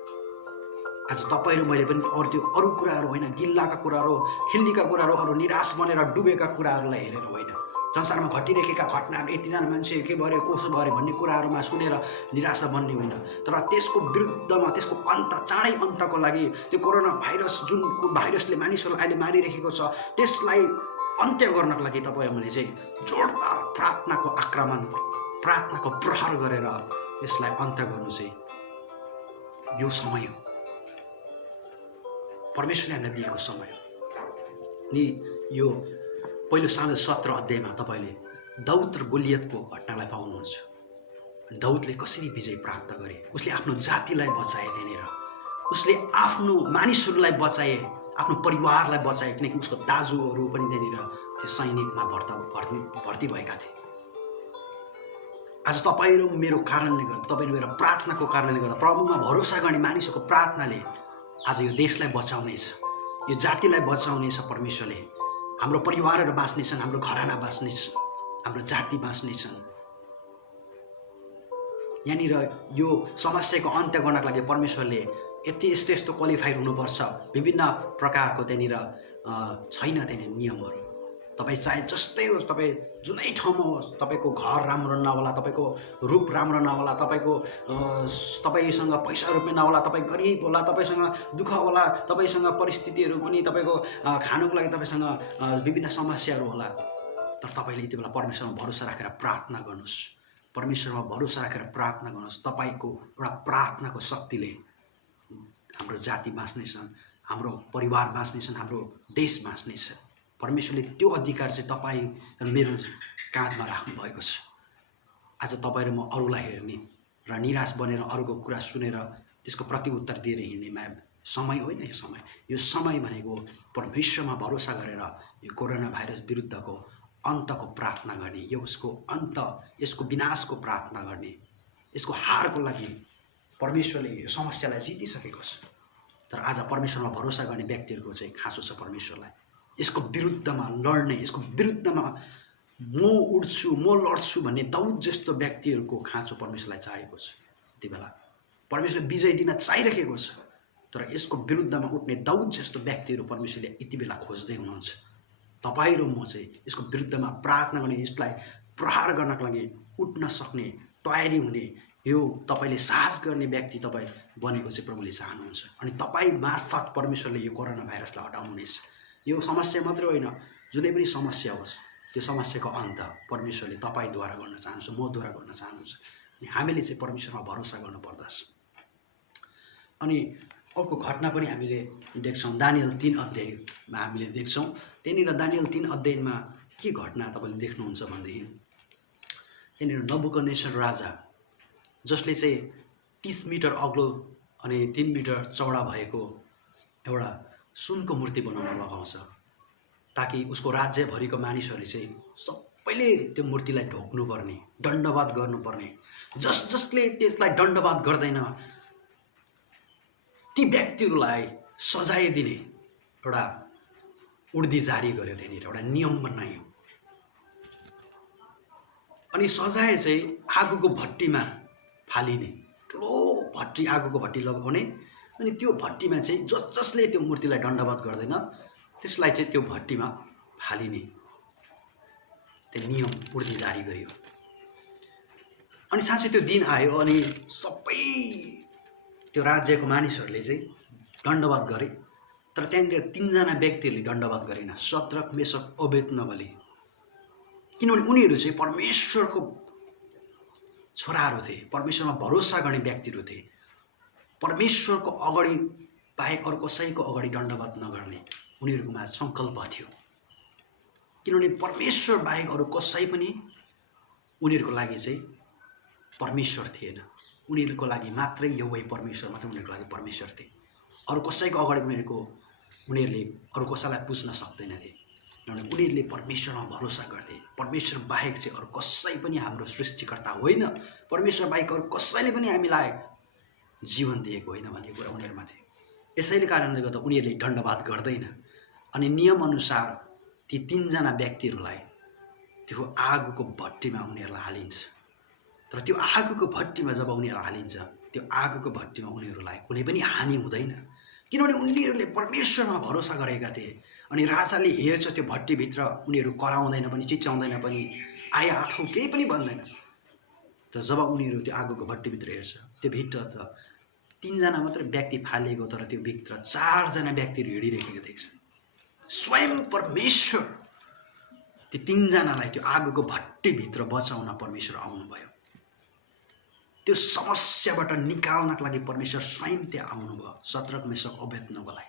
आज तपाईँ र मैले पनि अरू त्यो अरू कुराहरू होइन, गिल्लाका कुराहरू, खिल्लीका कुराहरू, अरू निराश बनेर डुबेका कुराहरूलाई हेरेर होइन, संसारमा घटिरहेका घटनाहरू, यतिजना मान्छे के भयो कसो भयो भन्ने कुराहरूमा सुनेर निराशा बन्ने होइन, तर त्यसको विरुद्धमा, त्यसको अन्त, चाँडै अन्तको लागि त्यो कोरोना भाइरस जुन भाइरसले मानिसहरूलाई अहिले मारिरहेको छ त्यसलाई अन्त्य गर्नको लागि तपाईँ मैले चाहिँ जोरदार प्रार्थनाको आक्रमण, प्रार्थनाको प्रहार गरेर यसलाई अन्त्य गर्नु चाहिँ यो समय हो, परमेश्वरले हामीलाई दिएको समय हो। नि यो पहिलो सामेल 17 अध्यायमा तपाईँले दाउद र गोलियतको घटनालाई पाउनुहुन्छ। दाउदले कसरी विजय प्राप्त गरे, उसले आफ्नो जातिलाई बचाए, त्यहाँनिर उसले आफ्नो मानिसहरूलाई बचाए, आफ्नो परिवारलाई बचाए, किनकि उसको दाजुहरू पनि त्यहाँनिर त्यो सैनिकमा भर्ती भएका थिए। आज तपाईँ र मेरो कारणले गर्दा, तपाईँ मेरो प्रार्थनाको कारणले गर्दा, प्रभुमा भरोसा गर्ने मानिसहरूको प्रार्थनाले आज यो देशलाई बचाउनेछ, यो जातिलाई बचाउनेछ। परमेश्वरले हाम्रो परिवारहरू बाँच्नेछन्, हाम्रो घराना बाँच्नेछ, हाम्रो जाति बाँच्नेछन्। यहाँनिर यो समस्याको अन्त्य गर्नको लागि परमेश्वरले यति यस्तो यस्तो क्वालिफाइड हुनुपर्छ, विभिन्न प्रकारको त्यहाँनिर छैन त्यहाँनिर नियमहरू। तपाईँ चाहे जस्तै होस्, तपाईँ जुनै ठाउँमा होस्, तपाईँको घर राम्रो नहोला, तपाईँको रूप राम्रो नहोला, तपाईँसँग पैसा रुपियाँ नहोला, तपाईँ गरिब होला, तपाईँसँग दुःख होला, तपाईँसँग परिस्थितिहरू पनि, तपाईँको खानुको लागि तपाईँसँग विभिन्न समस्याहरू होला, तर तपाईँले यति बेला परमेश्वरमा भरोसा राखेर प्रार्थना गर्नुहोस्। परमेश्वरमा भरोसा राखेर प्रार्थना गर्नुहोस्। तपाईँको एउटा प्रार्थनाको शक्तिले हाम्रो जाति बाँच्नेछन्, हाम्रो परिवार बाँच्नेछन्, हाम्रो देश बाँच्नेछ। परमेश्वरले त्यो अधिकार चाहिँ तपाईँ र मेरो काँधमा राख्नु भएको छ। आज तपाईँ र म अरूलाई हेर्ने र निराश बनेर अरूको कुरा सुनेर त्यसको प्रतिउत्तर दिएर हिँड्ने समय होइन यो समय। यो समय भनेको परमेश्वरमा भरोसा गरेर यो कोरोना भाइरस विरुद्धको अन्तको प्रार्थना गर्ने, यसको अन्त, यसको विनाशको प्रार्थना गर्ने, यसको हारको लागि परमेश्वरले यो समस्यालाई जितिसकेको छ। तर आज परमेश्वरमा भरोसा गर्ने व्यक्तिहरूको चाहिँ खाँचो छ परमेश्वरलाई, यसको विरुद्धमा लड्ने, यसको विरुद्धमा म उड्छु म लड्छु भन्ने दाउद जस्तो व्यक्तिहरूको खाँचो परमेश्वरलाई चाहेको छ। यति बेला परमेश्वरले विजय दिन चाहिरहेको छ, तर यसको विरुद्धमा उठ्ने दाउद जस्तो व्यक्तिहरू परमेश्वरले यति बेला खोज्दै हुनुहुन्छ। तपाईँ र म चाहिँ यसको विरुद्धमा प्रार्थना गर्ने, यसलाई प्रहार गर्नको लागि उठ्न सक्ने, तयारी हुने, यो तपाईँले साहस गर्ने व्यक्ति तपाईँ बनेको चाहिँ प्रभुले चाहनुहुन्छ। अनि तपाईँ मार्फत परमेश्वरले यो कोरोना भाइरसलाई हटाउनुहुनेछ। यो समस्या मात्रै होइन, जुनै पनि समस्या होस् त्यो समस्याको अन्त परमेश्वरले तपाईँद्वारा गर्न चाहन्छ, मद्वारा गर्न चाहनुहुन्छ। अनि हामीले चाहिँ परमेश्वरमा भरोसा गर्नुपर्दछ। अनि अर्को घटना पनि हामीले देख्छौँ, दानियल 3 अध्यायमा हामीले देख्छौँ। त्यहाँनिर दानियल 3 अध्यायमा के घटना तपाईँले देख्नुहुन्छ भनेदेखि, त्यहाँनिर नबुकदनेस्सर राजा, जसले चाहिँ 30 मिटर अग्लो अनि 3 मिटर चौडा भएको एउटा सुनको मूर्ति बनाउन लगाउँछ, ताकि उसको राज्यभरिको मानिसहरूले चाहिँ सबैले त्यो मूर्तिलाई ढोक्नुपर्ने, दण्डवाद गर्नुपर्ने। जसले त्यसलाई दण्डवाद गर्दैन ती व्यक्तिहरूलाई सजाय दिने एउटा उर्दी जारी गर्यो। त्यहाँनिर एउटा नियम बनायो। अनि सजाय चाहिँ आगोको भट्टीमा फालिने, ठुलो भट्टी, आगोको भट्टी लगाउने। अनि त्यो भट्टीमा चाहिँ जसले त्यो मूर्तिलाई दण्डवाद गर्दैन त्यसलाई चाहिँ त्यो भट्टीमा फालिने त्यो नियम उर्दी जारी गरियो। अनि साँच्चै त्यो दिन आयो अनि सबै त्यो राज्यको मानिसहरूले चाहिँ दण्डवाद गरे। तर त्यहाँनिर 3 जना व्यक्तिहरूले दण्डवाद गरेन, शद्रक, मेशक, अबेदनगोले। किनभने उनीहरू चाहिँ परमेश्वरको छोराहरू थिए, परमेश्वरमा भरोसा गर्ने व्यक्तिहरू थिए। परमेश्वरको अगाडि बाहेक अरू कसैको अगाडि दण्डवाद नगर्ने उनीहरूकोमा सङ्कल्प थियो। किनभने परमेश्वर बाहेक अरू कसै पनि उनीहरूको लागि चाहिँ परमेश्वर थिएन। उनीहरूको लागि मात्रै यहोवा परमेश्वर मात्रै उनीहरूको लागि परमेश्वर थिए। अरू कसैको अगाडि उनीहरूले अरू कसैलाई पुज्न सक्दैनथे। किनभने उनीहरूले परमेश्वरमा भरोसा गर्थे। परमेश्वर बाहेक चाहिँ अरू कसै पनि हाम्रो सृष्टिकर्ता होइन, परमेश्वर बाहेक अरू कसैले पनि हामीलाई जीवन दिएको होइन भन्ने कुरा उनीहरूमा थियो। यसैले कारणले गर्दा उनीहरूले दण्डवाद गर्दैन। अनि नियमअनुसार ती 3 जना व्यक्तिहरूलाई त्यो आगोको भट्टीमा उनीहरूलाई हालिन्छ। तर त्यो आगोको भट्टीमा जब उनीहरूलाई हालिन्छ, त्यो आगोको भट्टीमा उनीहरूलाई कुनै पनि हानि हुँदैन, किनभने उनीहरूले परमेश्वरमा भरोसा गरेका थिए। अनि राजाले हेर्छ त्यो भट्टीभित्र, उनीहरू कराउँदैन पनि, चिच्याउँदैन पनि, आया आठौँ केही पनि भन्दैन। तर जब उनीहरू त्यो आगोको भट्टीभित्र हेर्छ, त्यो भित्र त 3 जना मात्रै व्यक्ति फालिएको, तर त्यो भित्र 4 जना व्यक्तिहरू हिँडिरहेको देख्छ। स्वयं परमेश्वर ती 3 जनालाई त्यो आगोको भट्टीभित्र बचाउन परमेश्वर आउनुभयो। त्यो समस्याबाट निकाल्नको लागि परमेश्वर स्वयं त्यहाँ आउनुभयो। शद्रक, मेशक, अबेदनगोलाई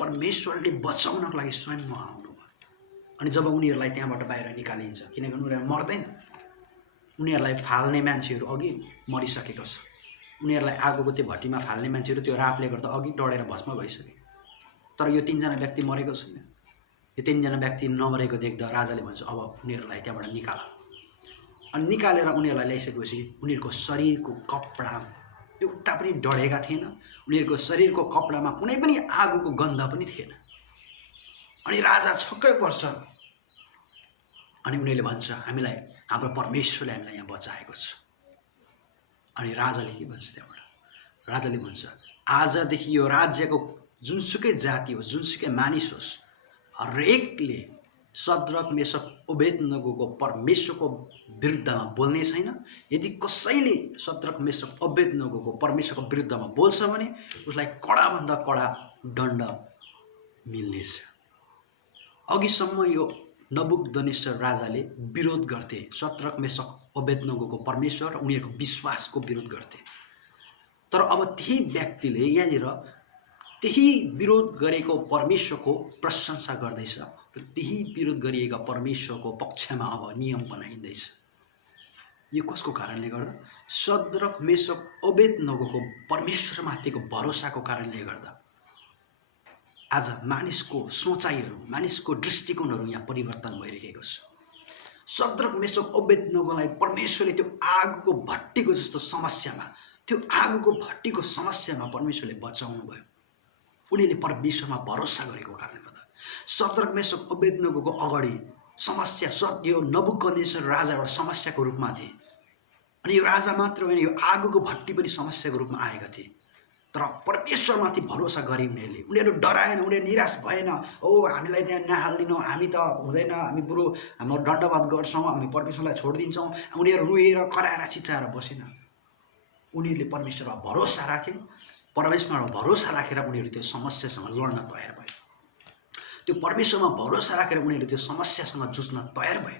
परमेश्वरले बचाउनको लागि स्वयं आउनुभयो। अनि जब उनीहरूलाई त्यहाँबाट बाहिर निकालिन्छ, किनकि उनीहरू मर्दैन, उनीहरूलाई फाल्ने मान्छेहरू अघि मरिसकेको छ। उनीहरूलाई आगोको त्यो भट्टीमा फाल्ने मान्छेहरू त्यो रापले गर्दा अघि डढेर भस्म भइसके। तर यो 3 जना व्यक्ति मरेको छैन। यो 3 जना व्यक्ति नमरेको देख्दा राजाले भन्छ अब उनीहरूलाई त्यहाँबाट निकाल। अनि निकालेर उनीहरूलाई ल्याइसकेपछि उनीहरूको शरीरको कपडा एउटा पनि डढेका थिएन। उनीहरूको शरीरको कपडामा कुनै पनि आगोको गन्ध पनि थिएन। अनि राजा छक्कै पर्छ। अनि उनीहरूले भन्छ हामीलाई हाम्रो परमेश्वरले हामीलाई यहाँ बचाएको छ। अनि राजाले के भन्छ त्यहाँबाट? राजाले भन्छ आजदेखि यो राज्यको जुनसुकै जाति होस्, जुनसुकै मानिस होस्, हरेकले शद्रक, मेशक, अबेदनगोको परमेश्वरको विरुद्धमा बोल्ने छैन। यदि कसैले शद्रक, मेशक, अबेदनगोको परमेश्वरको विरुद्धमा बोल्छ भने उसलाई कडाभन्दा कडा दण्ड मिल्नेछ। अघिसम्म यो नबुकदनेस्सर राजाले विरोध गर्थे, शद्रक, मेशक, अबेदनगोको परमेश्वर र उनीहरूको विश्वासको विरोध गर्थे। तर अब त्यही व्यक्तिले यहाँनिर त्यही विरोध गरेको परमेश्वरको प्रशंसा गर्दैछ र त्यही विरोध गरिएका परमेश्वरको पक्षमा अब नियम बनाइँदैछ। यो कसको कारणले गर्दा? शद्रक, मेशक, अबेदनगोको परमेश्वरमाथिको भरोसाको कारणले गर्दा आज मानिसको सोचाइहरू, मानिसको दृष्टिकोणहरू यहाँ परिवर्तन भइरहेको छ। शद्रक, मेशक, अबेदनगोलाई परमेश्वरले त्यो आगोको भट्टीको जस्तो समस्यामा, त्यो आगोको भट्टीको समस्यामा परमेश्वरले बचाउनु भयो। उनीहरूले परमेश्वरमा भरोसा गरेको कारणले गर्दा। शद्रक, मेशक, अबेदनगोको अगाडि समस्या यो नबुकदनेस्सर राजा एउटा समस्याको रूपमा थिए। अनि यो राजा मात्र होइन, यो आगोको भट्टी पनि समस्याको रूपमा आएका थिए। तर परमेश्वरमाथि भरोसा गरे उनीहरू डराएन, उनीहरू निराश भएन। हामीलाई त्यहाँ नहालिदिनु, हामी त हुँदैन, हामी बरु हाम्रो दण्डवाद गर्छौँ, हामी परमेश्वरलाई छोडिदिन्छौँ। उनीहरू रोएर कराएर चिच्चाएर बसेन। उनीहरूले परमेश्वरमा भरोसा राखे, परमेश्वरमा भरोसा राखेर उनीहरू त्यो समस्यासँग लड्न तयार भए। त्यो परमेश्वरमा भरोसा राखेर उनीहरू त्यो समस्यासँग जुझ्न तयार भए।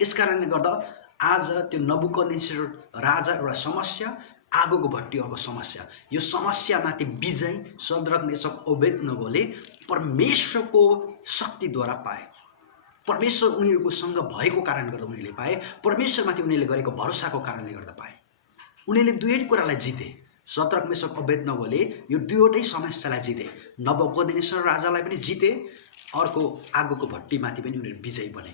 यस कारणले गर्दा आज त्यो नबुकदनेस्सर राजा एउटा समस्या, आगोको भट्टी अर्को समस्या। यो समस्यामाथि विजय शद्रक मेशक अबेदनगोले परमेश्वरको शक्तिद्वारा पाए। परमेश्वर उनीहरूको सँग भएको कारणले गर्दा उनीहरूले पाए। परमेश्वरमाथि उनीहरूले गरेको भरोसाको कारणले गर्दा पाए। उनीहरूले दुवै कुरालाई जिते। शद्रक मेशक अबेदनगोले यो दुईवटै समस्यालाई जिते। नबुकदनेस्सर राजालाई पनि जिते, अर्को आगोको भट्टीमाथि पनि उनीहरू विजयी बने।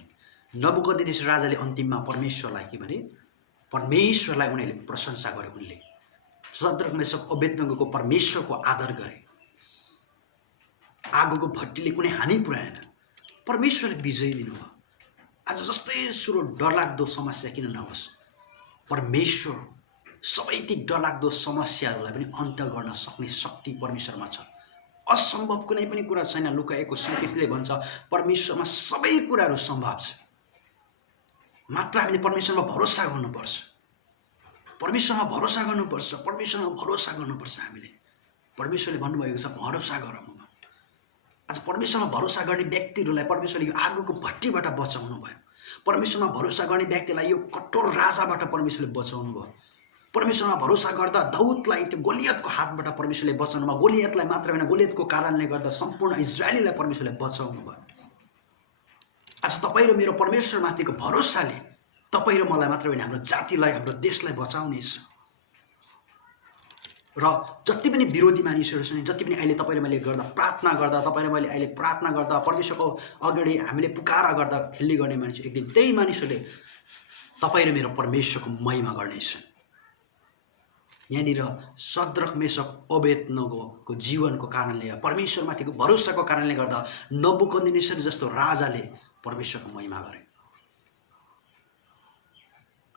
नबुकदनेस्सर राजाले अन्तिममा परमेश्वरलाई के भने, परमेश्वरलाई उनीहरूले प्रशंसा गरे। उनले शद्रक मेशक अबेदनगोको परमेश्वरको आदर गरे। आगोको भट्टीले कुनै हानि पुर्याएन, परमेश्वरले विजय दिनुभयो। आज जस्तै सुरु डरलाग्दो समस्या किन नहोस्, परमेश्वर सबै ती डरलाग्दो समस्याहरूलाई पनि अन्त गर्न सक्ने शक्ति परमेश्वरमा छ। असम्भव कुनै पनि कुरा छैन। लुका 1:37ले भन्छ परमेश्वरमा सबै कुराहरू सम्भव छ। मात्र हामीले परमेश्वरमा भरोसा गर्नुपर्छ, परमेश्वरमा भरोसा गर्नुपर्छ, परमेश्वरमा भरोसा गर्नुपर्छ। हामीले परमेश्वरले भन्नुभएको छ भरोसा गर ममा। आज परमेश्वरमा भरोसा गर्ने व्यक्तिहरूलाई परमेश्वरले यो आगोको भट्टीबाट बचाउनु भयो। परमेश्वरमा भरोसा गर्ने व्यक्तिलाई यो कठोर राजाबाट परमेश्वरले बचाउनु भयो। परमेश्वरमा भरोसा गर्दा दाउदलाई त्यो गोलियतको हातबाट परमेश्वरले बचाउनु भयो। गोलियतलाई मात्र होइन, गोलियतको कारणले गर्दा सम्पूर्ण इजरायलीलाई परमेश्वरले बचाउनु भयो। आज तपाईँ र मेरो परमेश्वरमाथिको भरोसाले तपाईँ र मलाई मात्र होइन, हाम्रो जातिलाई, हाम्रो देशलाई बचाउनेछ। र जति पनि विरोधी मानिसहरू छन्, जति पनि अहिले तपाईँ र मैले गर्दा प्रार्थना गर्दा, तपाईँ र मैले अहिले प्रार्थना गर्दा, परमेश्वरको अगाडि हामीले पुकारा गर्दा खिल्ली गर्ने मानिस, एक दिन त्यही मानिसहरूले तपाईँ र मेरो परमेश्वरको महिमा गर्नेछन्। यहाँनिर शद्रक मेशक अबेदनगोको जीवनको कारणले, परमेश्वरमाथिको भरोसाको कारणले गर्दा नबुकदनेस्सर जस्तो राजाले परमेश्वरको महिमा गरे।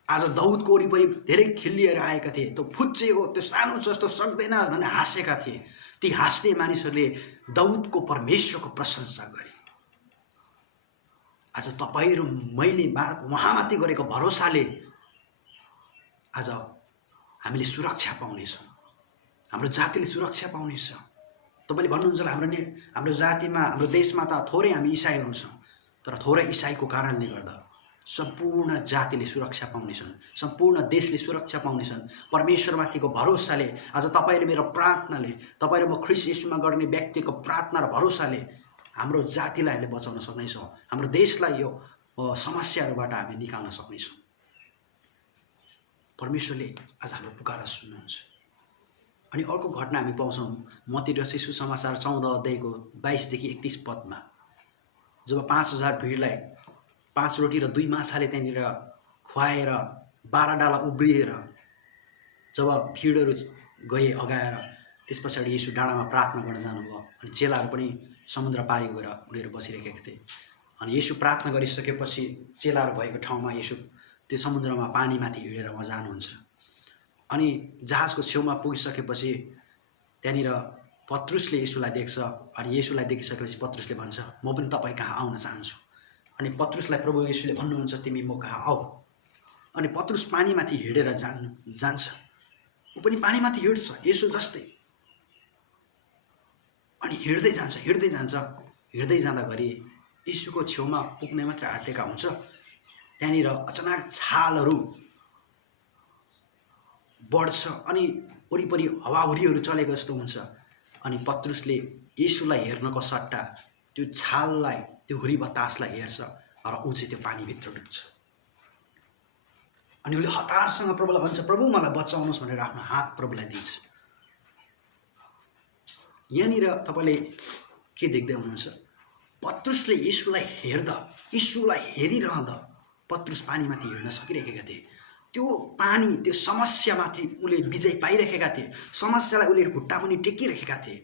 आज दाउदको वरिपरि धेरै खिल्लिएर आएका थिए। त्यो फुच्चे हो, त्यो सानो जस्तो सक्दैन भनेर हाँसेका थिए। ती हाँस्ने मानिसहरूले दाउदको परमेश्वरको प्रशंसा गरे। आज तपाईँ र मैले उहाँमाथि गरेको भरोसाले आज हामीले सुरक्षा पाउनेछौँ, हाम्रो जातिले सुरक्षा पाउनेछ। तपाईँले भन्नुहुन्छ होला हाम्रो जातिमा, हाम्रो देशमा त थोरै हामी इसाईहरू छौँ, तर थोरै इसाईको कारणले गर्दा सम्पूर्ण जातिले सुरक्षा पाउनेछन्, सम्पूर्ण देशले सुरक्षा पाउनेछन्। परमेश्वरमाथिको भरोसाले, आज तपाईँ र मेरो प्रार्थनाले, तपाईँ र म ख्रीष्ट येशूमा गर्ने व्यक्तिको प्रार्थना र भरोसाले हाम्रो जातिलाई हामीले बचाउन सक्नेछौँ, हाम्रो देशलाई यो समस्याहरूबाट हामी निकाल्न सक्नेछौँ। परमेश्वरले आज हाम्रो पुकारा सुन्नुहुन्छ। अनि अर्को घटना हामी पाउँछौँ मत्ती रचित सुसमाचार 14 अध्यायको 22देखि 31 पदमा, जब 5000 भिडलाई 5 रोटी र 2 माछाले त्यहाँनिर खुवाएर 12 डाला उब्रिएर जब भिडहरू गए अगाएर, त्यस पछाडि येशू डाँडामा प्रार्थना गर्न जानुभयो। अनि चेलाहरू पनि समुद्र पारी गएर उनीहरू बसिरहेका थिए। अनि येशू प्रार्थना गरिसकेपछि चेलाहरू भएको ठाउँमा येशू त्यो समुद्रमा पानीमाथि हिँडेर उहाँ जानुहुन्छ। अनि जहाजको छेउमा पुगिसकेपछि त्यहाँनिर पत्रुसले येशूलाई देख्छ। अनि येशूलाई देखिसकेपछि पत्रुसले भन्छ म पनि तपाईँ कहाँ आउन चाहन्छु। अनि पत्रुसलाई प्रभु येशूले भन्नुहुन्छ तिमी म कहाँ आऊ। अनि पत्रुस पानीमाथि हिँडेर जान्छ। ऊ पनि पानीमाथि हिँड्छ येशू जस्तै। अनि हिँड्दै जाँदाखेरि येशूको छेउमा पुग्ने मात्र आँटेका हुन्छ, त्यहाँनिर अचानक छालहरू बढ्छ अनि वरिपरि हावाहुरीहरू चलेको जस्तो हुन्छ। अनि पत्रुसले येशूलाई हेर्नको सट्टा त्यो छाललाई, त्यो हुरी बतासलाई हेर्छ र ऊ चाहिँ त्यो पानीभित्र डुब्छ। अनि उसले हतारसँग प्रभुलाई भन्छ प्रभु मलाई बचाउनुहोस् भनेर आफ्नो हात प्रभुलाई दिन्छ। यहाँनिर तपाईँले के देख्दै हुनुहुन्छ, पत्रुसले येशूलाई हेरिरहँदा पत्रुस पानीमाथि हिँड्न सकिरहेका थिए। त्यो पानी, त्यो समस्यामाथि उसले विजय पाइरहेका थिए। समस्यालाई उसले खुट्टा पनि टेकिरहेका थिए।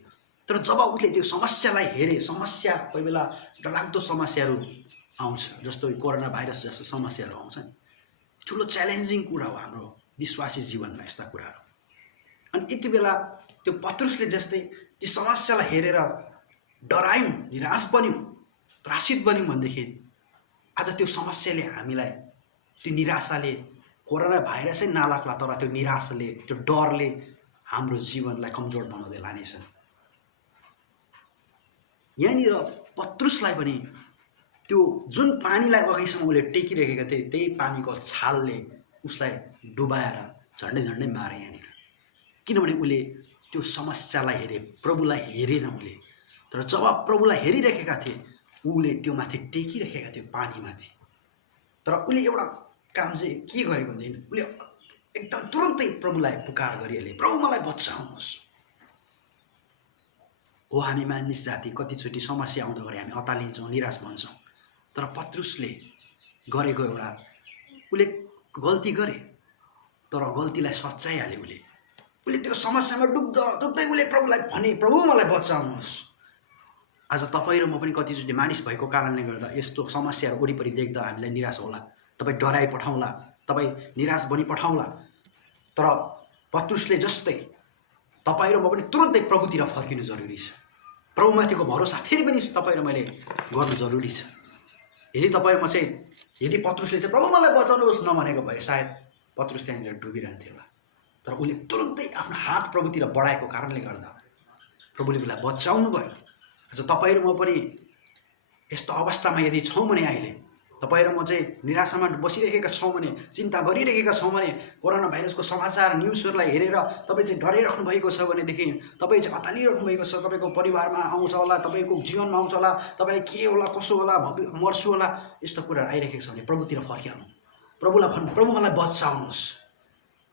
तर जब उसले त्यो समस्यालाई हेरे, समस्या कोही बेला डरलाग्दो समस्याहरू आउँछ, जस्तो कोरोना भाइरस जस्तो समस्याहरू आउँछ नि, ठुलो च्यालेन्जिङ कुरा हो हाम्रो विश्वासी जीवनमा यस्ता कुराहरू। अनि यति बेला त्यो पत्रुसले जस्तै ती समस्यालाई हेरेर डरायौँ, निराश बन्यौँ, त्रासित बन्यौँ भनेदेखि आज त्यो समस्याले हामीलाई, त्यो निराशाले, कोरोना भाइरसै नलाग्ला तर त्यो निराशाले, त्यो डरले हाम्रो जीवनलाई कमजोर बनाउँदै लानेछ। यहाँनिर पत्रुसलाई पनि त्यो जुन पानीलाई अघिसम्म उसले टेकिरहेका थिए त्यही पानीको छालले उसलाई डुबाएर झन्डै झन्डै मारे यहाँनिर। किनभने उसले त्यो समस्यालाई हेरे, प्रभुलाई हेरेन उसले। तर जब प्रभुलाई हेरिरहेका थिए उसले त्यो माथि टेकिरहेका थियो पानीमाथि। तर उसले एउटा काम चाहिँ के गरेको हुँदैन, उसले एकदम तुरन्तै प्रभुलाई पुकार गरिहाले, प्रभु मलाई बचाउनुहोस्। हो, हामी मानिस जाति कतिचोटि समस्या आउँदाखेरि हामी अतालिन्छौँ, निराश भन्छौँ। तर पत्रुसले गरेको एउटा, उसले गल्ती गरे तर गल्तीलाई सच्याइहाले। उसले त्यो समस्यामा डुब्दा डुब्दै उसले प्रभुलाई भने, प्रभु मलाई बचाउनुहोस्। आज तपाईँ र म पनि कतिचोटि मानिस भएको कारणले गर्दा यस्तो समस्याहरू वरिपरि देख्दा हामीलाई निराश होला, तपाईँ डराइ पठाउला, तपाईँ निराश बनी पठाउला। तर पत्रुसले जस्तै तपाईँ र म पनि तुरन्तै प्रभुतिर फर्किनु जरुरी छ। प्रभुमाथिको भरोसा फेरि पनि तपाईँ र मैले गर्नु जरुरी छ। यदि तपाईँ म चाहिँ, यदि पत्रुसले चाहिँ प्रभु मलाई बचाउनुहोस् नभनेको भए सायद पत्रुस त्यहाँनिर डुबिरहन्थ्यो होला। तर उसले तुरन्तै आफ्नो हात प्रभुतिर बढाएको कारणले गर्दा प्रभुले उसलाई बचाउनु भयो। आज तपाईँ र म पनि यस्तो अवस्थामा यदि छौँ भने, अहिले तपाईँ र म चाहिँ निराशामा बसिरहेका छौँ भने, चिन्ता गरिरहेका छौँ भने, कोरोना भाइरसको समाचार न्युजहरूलाई हेरेर तपाईँ चाहिँ डराइराख्नु भएको छ भनेदेखि, तपाईँ चाहिँ अतालिराख्नु भएको छ, तपाईँको परिवारमा आउँछ होला, तपाईँको जीवनमा आउँछ होला, तपाईँलाई के होला, कसो होला, मर्छु होला, यस्तो कुराहरू आइरहेको छ भने प्रभुतिर फर्किहाल्नु। प्रभुलाई भन्नु, प्रभु मलाई बचाउनुहोस्,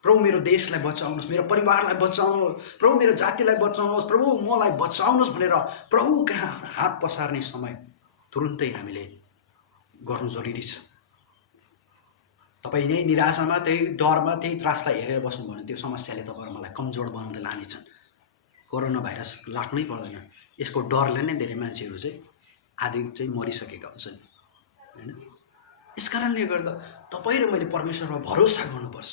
प्रभु मेरो देशलाई बचाउनुहोस्, मेरो परिवारलाई बचाउनुहोस्, प्रभु मेरो जातिलाई बचाउनुहोस्, प्रभु मलाई बचाउनुहोस् भनेर प्रभु कहाँ आफ्नो हात पसार्ने समय तुरुन्तै हामीले गर्नु जरुरी छ। तपाईँ नै निराशामा, त्यही डरमा, त्यही त्रासलाई हेरेर बस्नुभयो भने त्यो समस्याले तपाईँ मलाई कमजोर बनाउँदै लानेछन्। कोरोना भाइरस लाग्नै पर्दैन, यसको डरले नै धेरै मान्छेहरू चाहिँ आदि चाहिँ मरिसकेका हुन्छन्, होइन? यस कारणले गर्दा तपाईँ र मैले परमेश्वरमा भरोसा गर्नुपर्छ।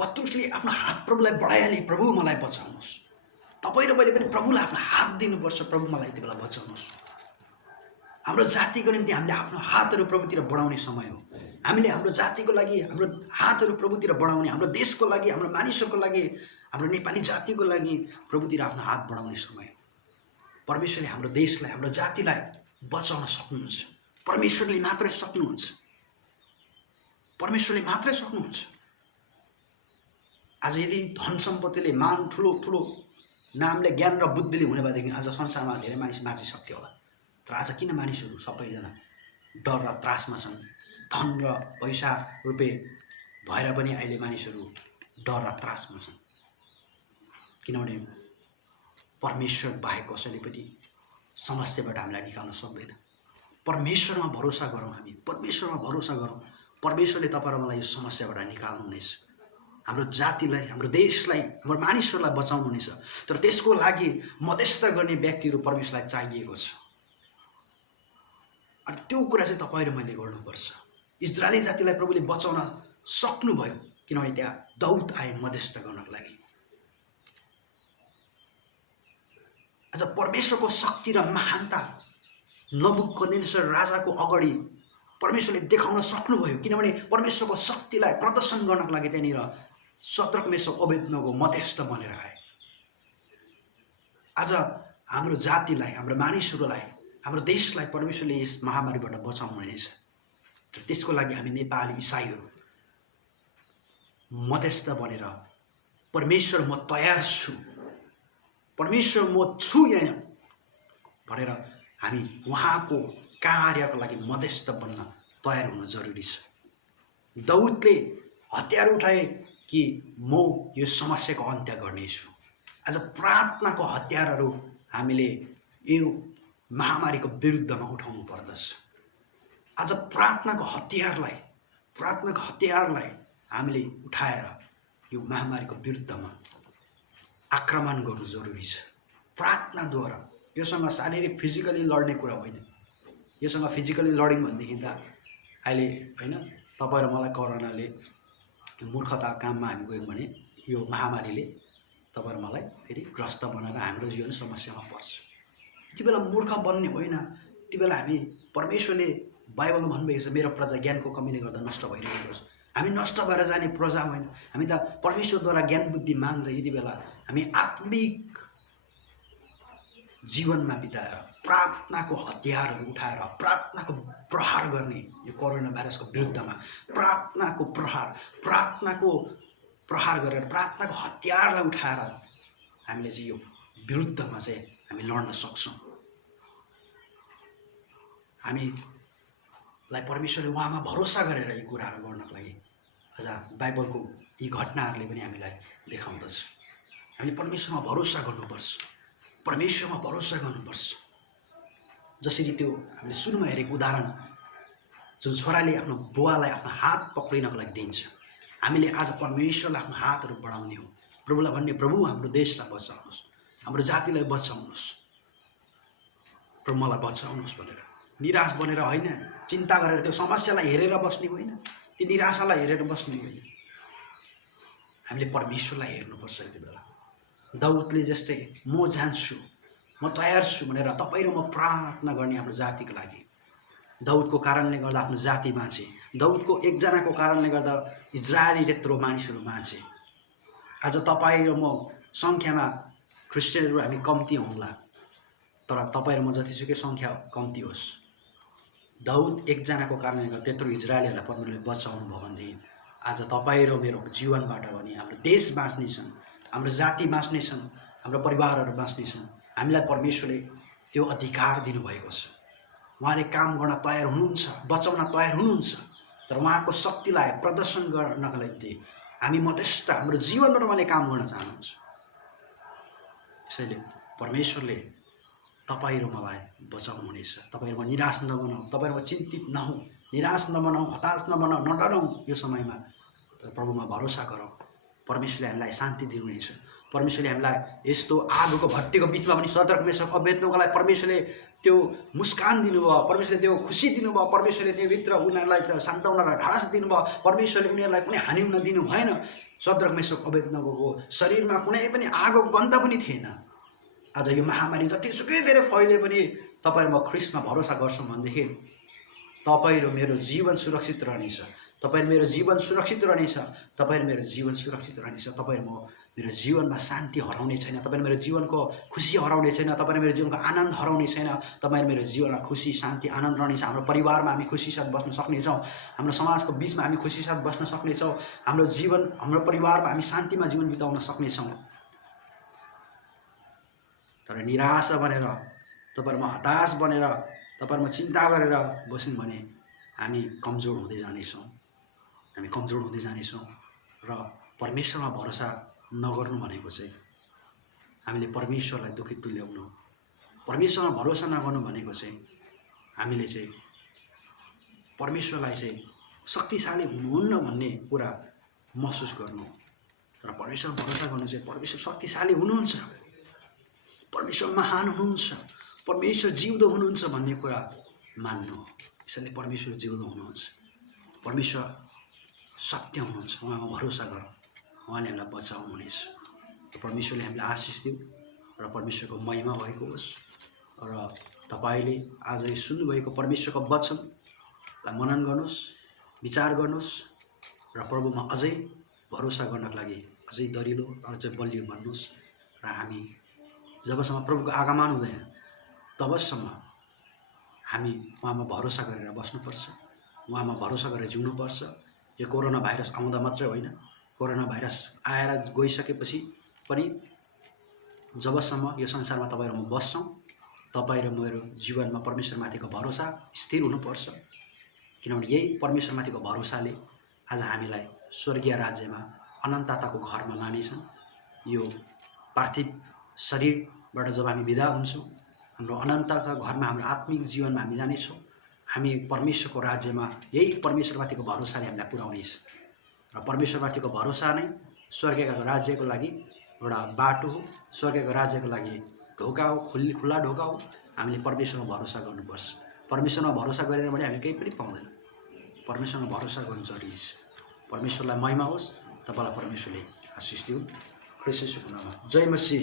पत्रुसले आफ्नो हात प्रभुलाई बढाइहाले, प्रभु मलाई बचाउनुहोस्। तपाईँ र मैले पनि प्रभुलाई आफ्नो हात दिनुपर्छ, प्रभु मलाई यति बेला बचाउनुहोस्। हाम्रो जातिको निम्ति हामीले आफ्नो हातहरू प्रभुतिर बढाउने समय हो। हामीले हाम्रो जातिको लागि हाम्रो हातहरू प्रभुतिर बढाउने, हाम्रो देशको लागि, हाम्रो मानिसहरूको लागि, हाम्रो नेपाली जातिको लागि प्रभुतिर आफ्नो हात बढाउने समय हो। परमेश्वरले हाम्रो देशलाई, हाम्रो जातिलाई बचाउन सक्नुहुन्छ। परमेश्वरले मात्रै सक्नुहुन्छ, परमेश्वरले मात्रै सक्नुहुन्छ। आज यदि धन सम्पत्तिले, मान, ठुलो ठुलो नामले, ज्ञान र बुद्धिले हुने भएदेखि आज संसारमा धेरै मानिस बाँचिसक्थ्यो होला। तर आज किन मानिसहरू सबैजना डर र त्रासमा छन्? धन र पैसा रुपियाँ भएर पनि अहिले मानिसहरू डर र त्रासमा छन्। किनभने परमेश्वर बाहेक कसैले पनि समस्याबाट हामीलाई निकाल्न सक्दैन। परमेश्वरमा भरोसा गरौँ, हामी परमेश्वरमा भरोसा गरौँ। परमेश्वरले तपाईँ र मलाई यो समस्याबाट निकाल्नुहुनेछ। हाम्रो जातिलाई, हाम्रो देशलाई, हाम्रो मानिसहरूलाई बचाउनुहुनेछ। तर त्यसको लागि मध्यस्थ गर्ने व्यक्तिहरू परमेश्वरलाई चाहिएको छ। अनि त्यो कुरा चाहिँ तपाईँ र मैले गर्नुपर्छ। इजरायली जातिलाई प्रभुले बचाउन सक्नुभयो किनभने त्यहाँ दाउद आए मध्यस्थ गर्नको लागि। आज परमेश्वरको शक्ति र महानता नबुकदनेस्सर राजाको अगाडि परमेश्वरले देखाउन सक्नुभयो किनभने परमेश्वरको शक्तिलाई प्रदर्शन गर्नको लागि त्यहाँनिर शत्रक मेशक अबेदनगो मध्यस्थ बनेर आए। आज हाम्रो जातिलाई, हाम्रो मानिसहरूलाई, हाम्रो देशलाई परमेश्वरले यस महामारीबाट बचाउनु हुनेछ। तर त्यसको लागि हामी नेपाली इसाईहरू मध्यस्थ बनेर परमेश्वर म तयार छु, परमेश्वर म छु यहाँ भनेर हामी उहाँको कार्यको लागि मध्यस्थ बन्न तयार हुन जरुरी छ। दाउदले हतियार उठाए कि म यो समस्याको अन्त्य गर्नेछु। आज प्रार्थनाको हतियारहरू हामीले यो महामारीको विरुद्धमा उठाउनु पर्दछ। आज प्रार्थनाको हतियारलाई हामीले उठाएर यो महामारीको विरुद्धमा आक्रमण गर्नु जरुरी छ। प्रार्थनाद्वारा, योसँग शारीरिक फिजिकली लड्ने कुरा होइन, योसँग फिजिकली लड्यौँ भनेदेखि त अहिले होइन तपाईँ र मलाई कोरोनाले मूर्खता काममा हामी गयौँ भने यो महामारीले तपाईँ र मलाई फेरि ग्रस्त बनाएर हाम्रो जीवन समस्यामा पर्छ। यति बेला मूर्ख बन्ने होइन, यति बेला हामी परमेश्वरले बाइबलमा भन्नुभएको छ मेरो प्रजा ज्ञानको कमीले गर्दा नष्ट भइरहेको छ। हामी नष्ट भएर जाने प्रजा होइन, हामी त परमेश्वरद्वारा ज्ञान बुद्धि माग्दै यति बेला हामी आत्मिक जीवनमा बिताएर प्रार्थनाको हतियारहरू उठाएर प्रार्थनाको प्रहार गर्ने यो कोरोना भाइरसको विरुद्धमा प्रार्थनाको प्रहार गरेर प्रार्थनाको हतियारलाई उठाएर हामीले चाहिँ यो विरुद्धमा चाहिँ हामी लड्न सक्छौँ। हामीलाई परमेश्वरले उहाँमा भरोसा गरेर यी कुराहरू गर्नको लागि अझ बाइबलको यी घटनाहरूले पनि हामीलाई देखाउँदछ। हामीले परमेश्वरमा भरोसा गर्नुपर्छ, परमेश्वरमा भरोसा गर्नुपर्छ। जसरी त्यो हामीले सुरुमा हेरेको उदाहरण जुन छोराले आफ्नो बुवालाई आफ्नो हात पक्रिनको लागि दिन्छ, हामीले आज परमेश्वरलाई आफ्नो हातहरू बढाउने हो। प्रभुलाई भन्ने प्रभु हाम्रो देशलाई बचाउनुहोस्, हाम्रो जातिलाई बचाउनुहोस्, प्रभु मलाई बचाउनुहोस् भनेर निराश बनेर होइन, चिन्ता गरेर त्यो समस्यालाई हेरेर बस्ने होइन, त्यो निराशालाई हेरेर बस्ने होइन। हामीले परमेश्वरलाई हेर्नुपर्छ। यति बेला दाउदले जस्तै म जान्छु, म तयार छु भनेर तपाईँ र म प्रार्थना गर्ने हाम्रो जातिको लागि। दाउदको कारणले गर्दा आफ्नो जाति बाँचे, दाउदको एकजनाको कारणले गर्दा इजरायली त्यत्रो मानिसहरू बाँचे। आज तपाईँ र म सङ्ख्यामा क्रिस्चियनहरू हामी कम्ती हौँला, तर तपाईँ र म जतिसुकै सङ्ख्या कम्ती होस्, दाउद एकजनाको कारणले गर्दा त्यत्रो इजरायलीहरूलाई परमेश्वरले बचाउनु भयो भनेदेखि आज तपाईँ र मेरो जीवनबाट भने हाम्रो देश बाँच्नेछन्, हाम्रो जाति बाँच्नेछन्, हाम्रो परिवारहरू बाँच्नेछन्। हामीलाई परमेश्वरले त्यो अधिकार दिनुभएको छ। उहाँले काम गर्न तयार हुनुहुन्छ, बचाउन तयार हुनुहुन्छ, तर उहाँको शक्तिलाई प्रदर्शन गर्नको लागि हामी मध्यस्थ हाम्रो जीवनबाट उहाँले काम गर्न चाहनुहुन्छ। यसैले परमेश्वरले तपाईँ र मलाई बचाउनुहुनेछ। तपाईँ र म निराश नबनाऊ, तपाईँ र म चिन्तित नहौँ, निराश नबनाऊ, हताश नबनाऊ, नडराउँ। यो समयमा प्रभुमा भरोसा गरौँ। परमेश्वरले हामीलाई शान्ति दिनुहुनेछ। परमेश्वरले हामीलाई यस्तो आगोको भट्टीको बिचमा पनि सदर्क मेसक अबेदनोको लागि परमेश्वरले त्यो मुस्कान दिनुभयो, परमेश्वरले त्यो खुसी दिनुभयो, परमेश्वरले त्योभित्र उनीहरूलाई सान्त्वना र ढाडस दिनुभयो। परमेश्वरले उनीहरूलाई कुनै हानि हुन दिनु भएन। सदर्क मेसक अबेदनोको शरीरमा कुनै पनि आगोको गन्ध पनि थिएन। आज यो महामारी जतिसुकै धेरै फैले पनि तपाईँ र म ख्रिस्टमा भरोसा गर्छौँ भनेदेखि तपाईँ र मेरो जीवन सुरक्षित रहनेछ। तपाईँ मेरो जीवन सुरक्षित रहनेछ। तपाईँ मेरो जीवन सुरक्षित रहनेछ। तपाईँ म मेरो जीवनमा शान्ति हराउने छैन। तपाईँ मेरो जीवनको खुसी हराउने छैन। तपाईँ मेरो जीवनको आनन्द हराउने छैन। तपाईँ मेरो जीवनमा खुसी शान्ति आनन्द रहनेछ। हाम्रो परिवारमा हामी खुसी साथ बस्न सक्नेछौँ। हाम्रो समाजको बिचमा हामी खुसी साथ बस्न सक्नेछौँ। हाम्रो जीवन हाम्रो परिवारमा हामी शान्तिमा जीवन बिताउन सक्नेछौँ। तर निराशा बनेर तपाईँहरूमा हताश बनेर तपाईँहरूमा चिन्ता गरेर बस्यौँ भने हामी कमजोर हुँदै जानेछौँ। हामी कमजोर हुँदै जानेछौँ र परमेश्वरमा भरोसा नगर्नु भनेको चाहिँ हामीले परमेश्वरलाई दुखित तुल्याउनु, परमेश्वरमा भरोसा नगर्नु भनेको चाहिँ हामीले चाहिँ परमेश्वरलाई चाहिँ शक्तिशाली हुनुहुन्न भन्ने कुरा महसुस गर्नु। तर परमेश्वरमा भरोसा गर्नु चाहिँ परमेश्वर शक्तिशाली हुनुहुन्छ, परमेश्वर महान हुनुहुन्छ, परमेश्वर जिउँदो हुनुहुन्छ भन्ने कुरा मान्नु। यसैले परमेश्वर जिउँदो हुनुहुन्छ, परमेश्वर सत्य हुनुहुन्छ। उहाँमा भरोसा गर, उहाँले हामीलाई बचाउनुहुनेछ। र परमेश्वरले हामीलाई आशिष दियो र परमेश्वरको महिमा भएको होस्। र तपाईँले आज सुन्नुभएको परमेश्वरको वचनलाई मनन गर्नुहोस्, विचार गर्नुहोस् र प्रभुमा अझै भरोसा गर्नको लागि अझै दरिलो अझै बलियो बन्नुहोस्। र हामी जबसम्म प्रभुको आगमन हुँदैन तबसम्म हामी उहाँमा भरोसा गरेर बस्नुपर्छ, उहाँमा भरोसा गरेर जिउनुपर्छ। यो कोरोना भाइरस आउँदा मात्रै होइन, कोरोना भाइरस आएर गइसकेपछि पनि जबसम्म यो संसारमा तपाईँ र म बस्छौँ, तपाईँ र मेरो जीवनमा परमेश्वरमाथिको भरोसा स्थिर हुनुपर्छ। किनभने यही परमेश्वरमाथिको भरोसाले आज हामीलाई स्वर्गीय राज्यमा अनन्तताको घरमा लानेछन्। यो पार्थिव शरीरबाट जब हामी बिदा हुन्छौँ, हाम्रो अनन्तका घरमा हाम्रो आत्मिक जीवनमा हामी जानेछौँ। हामी परमेश्वरको राज्यमा यही परमेश्वरमाथिको भरोसाले हामीलाई पुर्याउनेछ। र परमेश्वरमाथिको भरोसा नै स्वर्गको राज्यको लागि एउटा बाटो हो, स्वर्गको राज्यको लागि ढोका हो, खुल्ला ढोका हो। हामीले परमेश्वरमा भरोसा गर्नुपर्छ। परमेश्वरमा भरोसा गरेन भने हामी केही पनि पाउँदैन। परमेश्वरमा भरोसा गर्नु जरुरी छ। परमेश्वरलाई महिमा होस्। तपाईलाई परमेश्वरले आशिष दिउन्। ख्रीष्ट येशूको नाममा जय मसीह।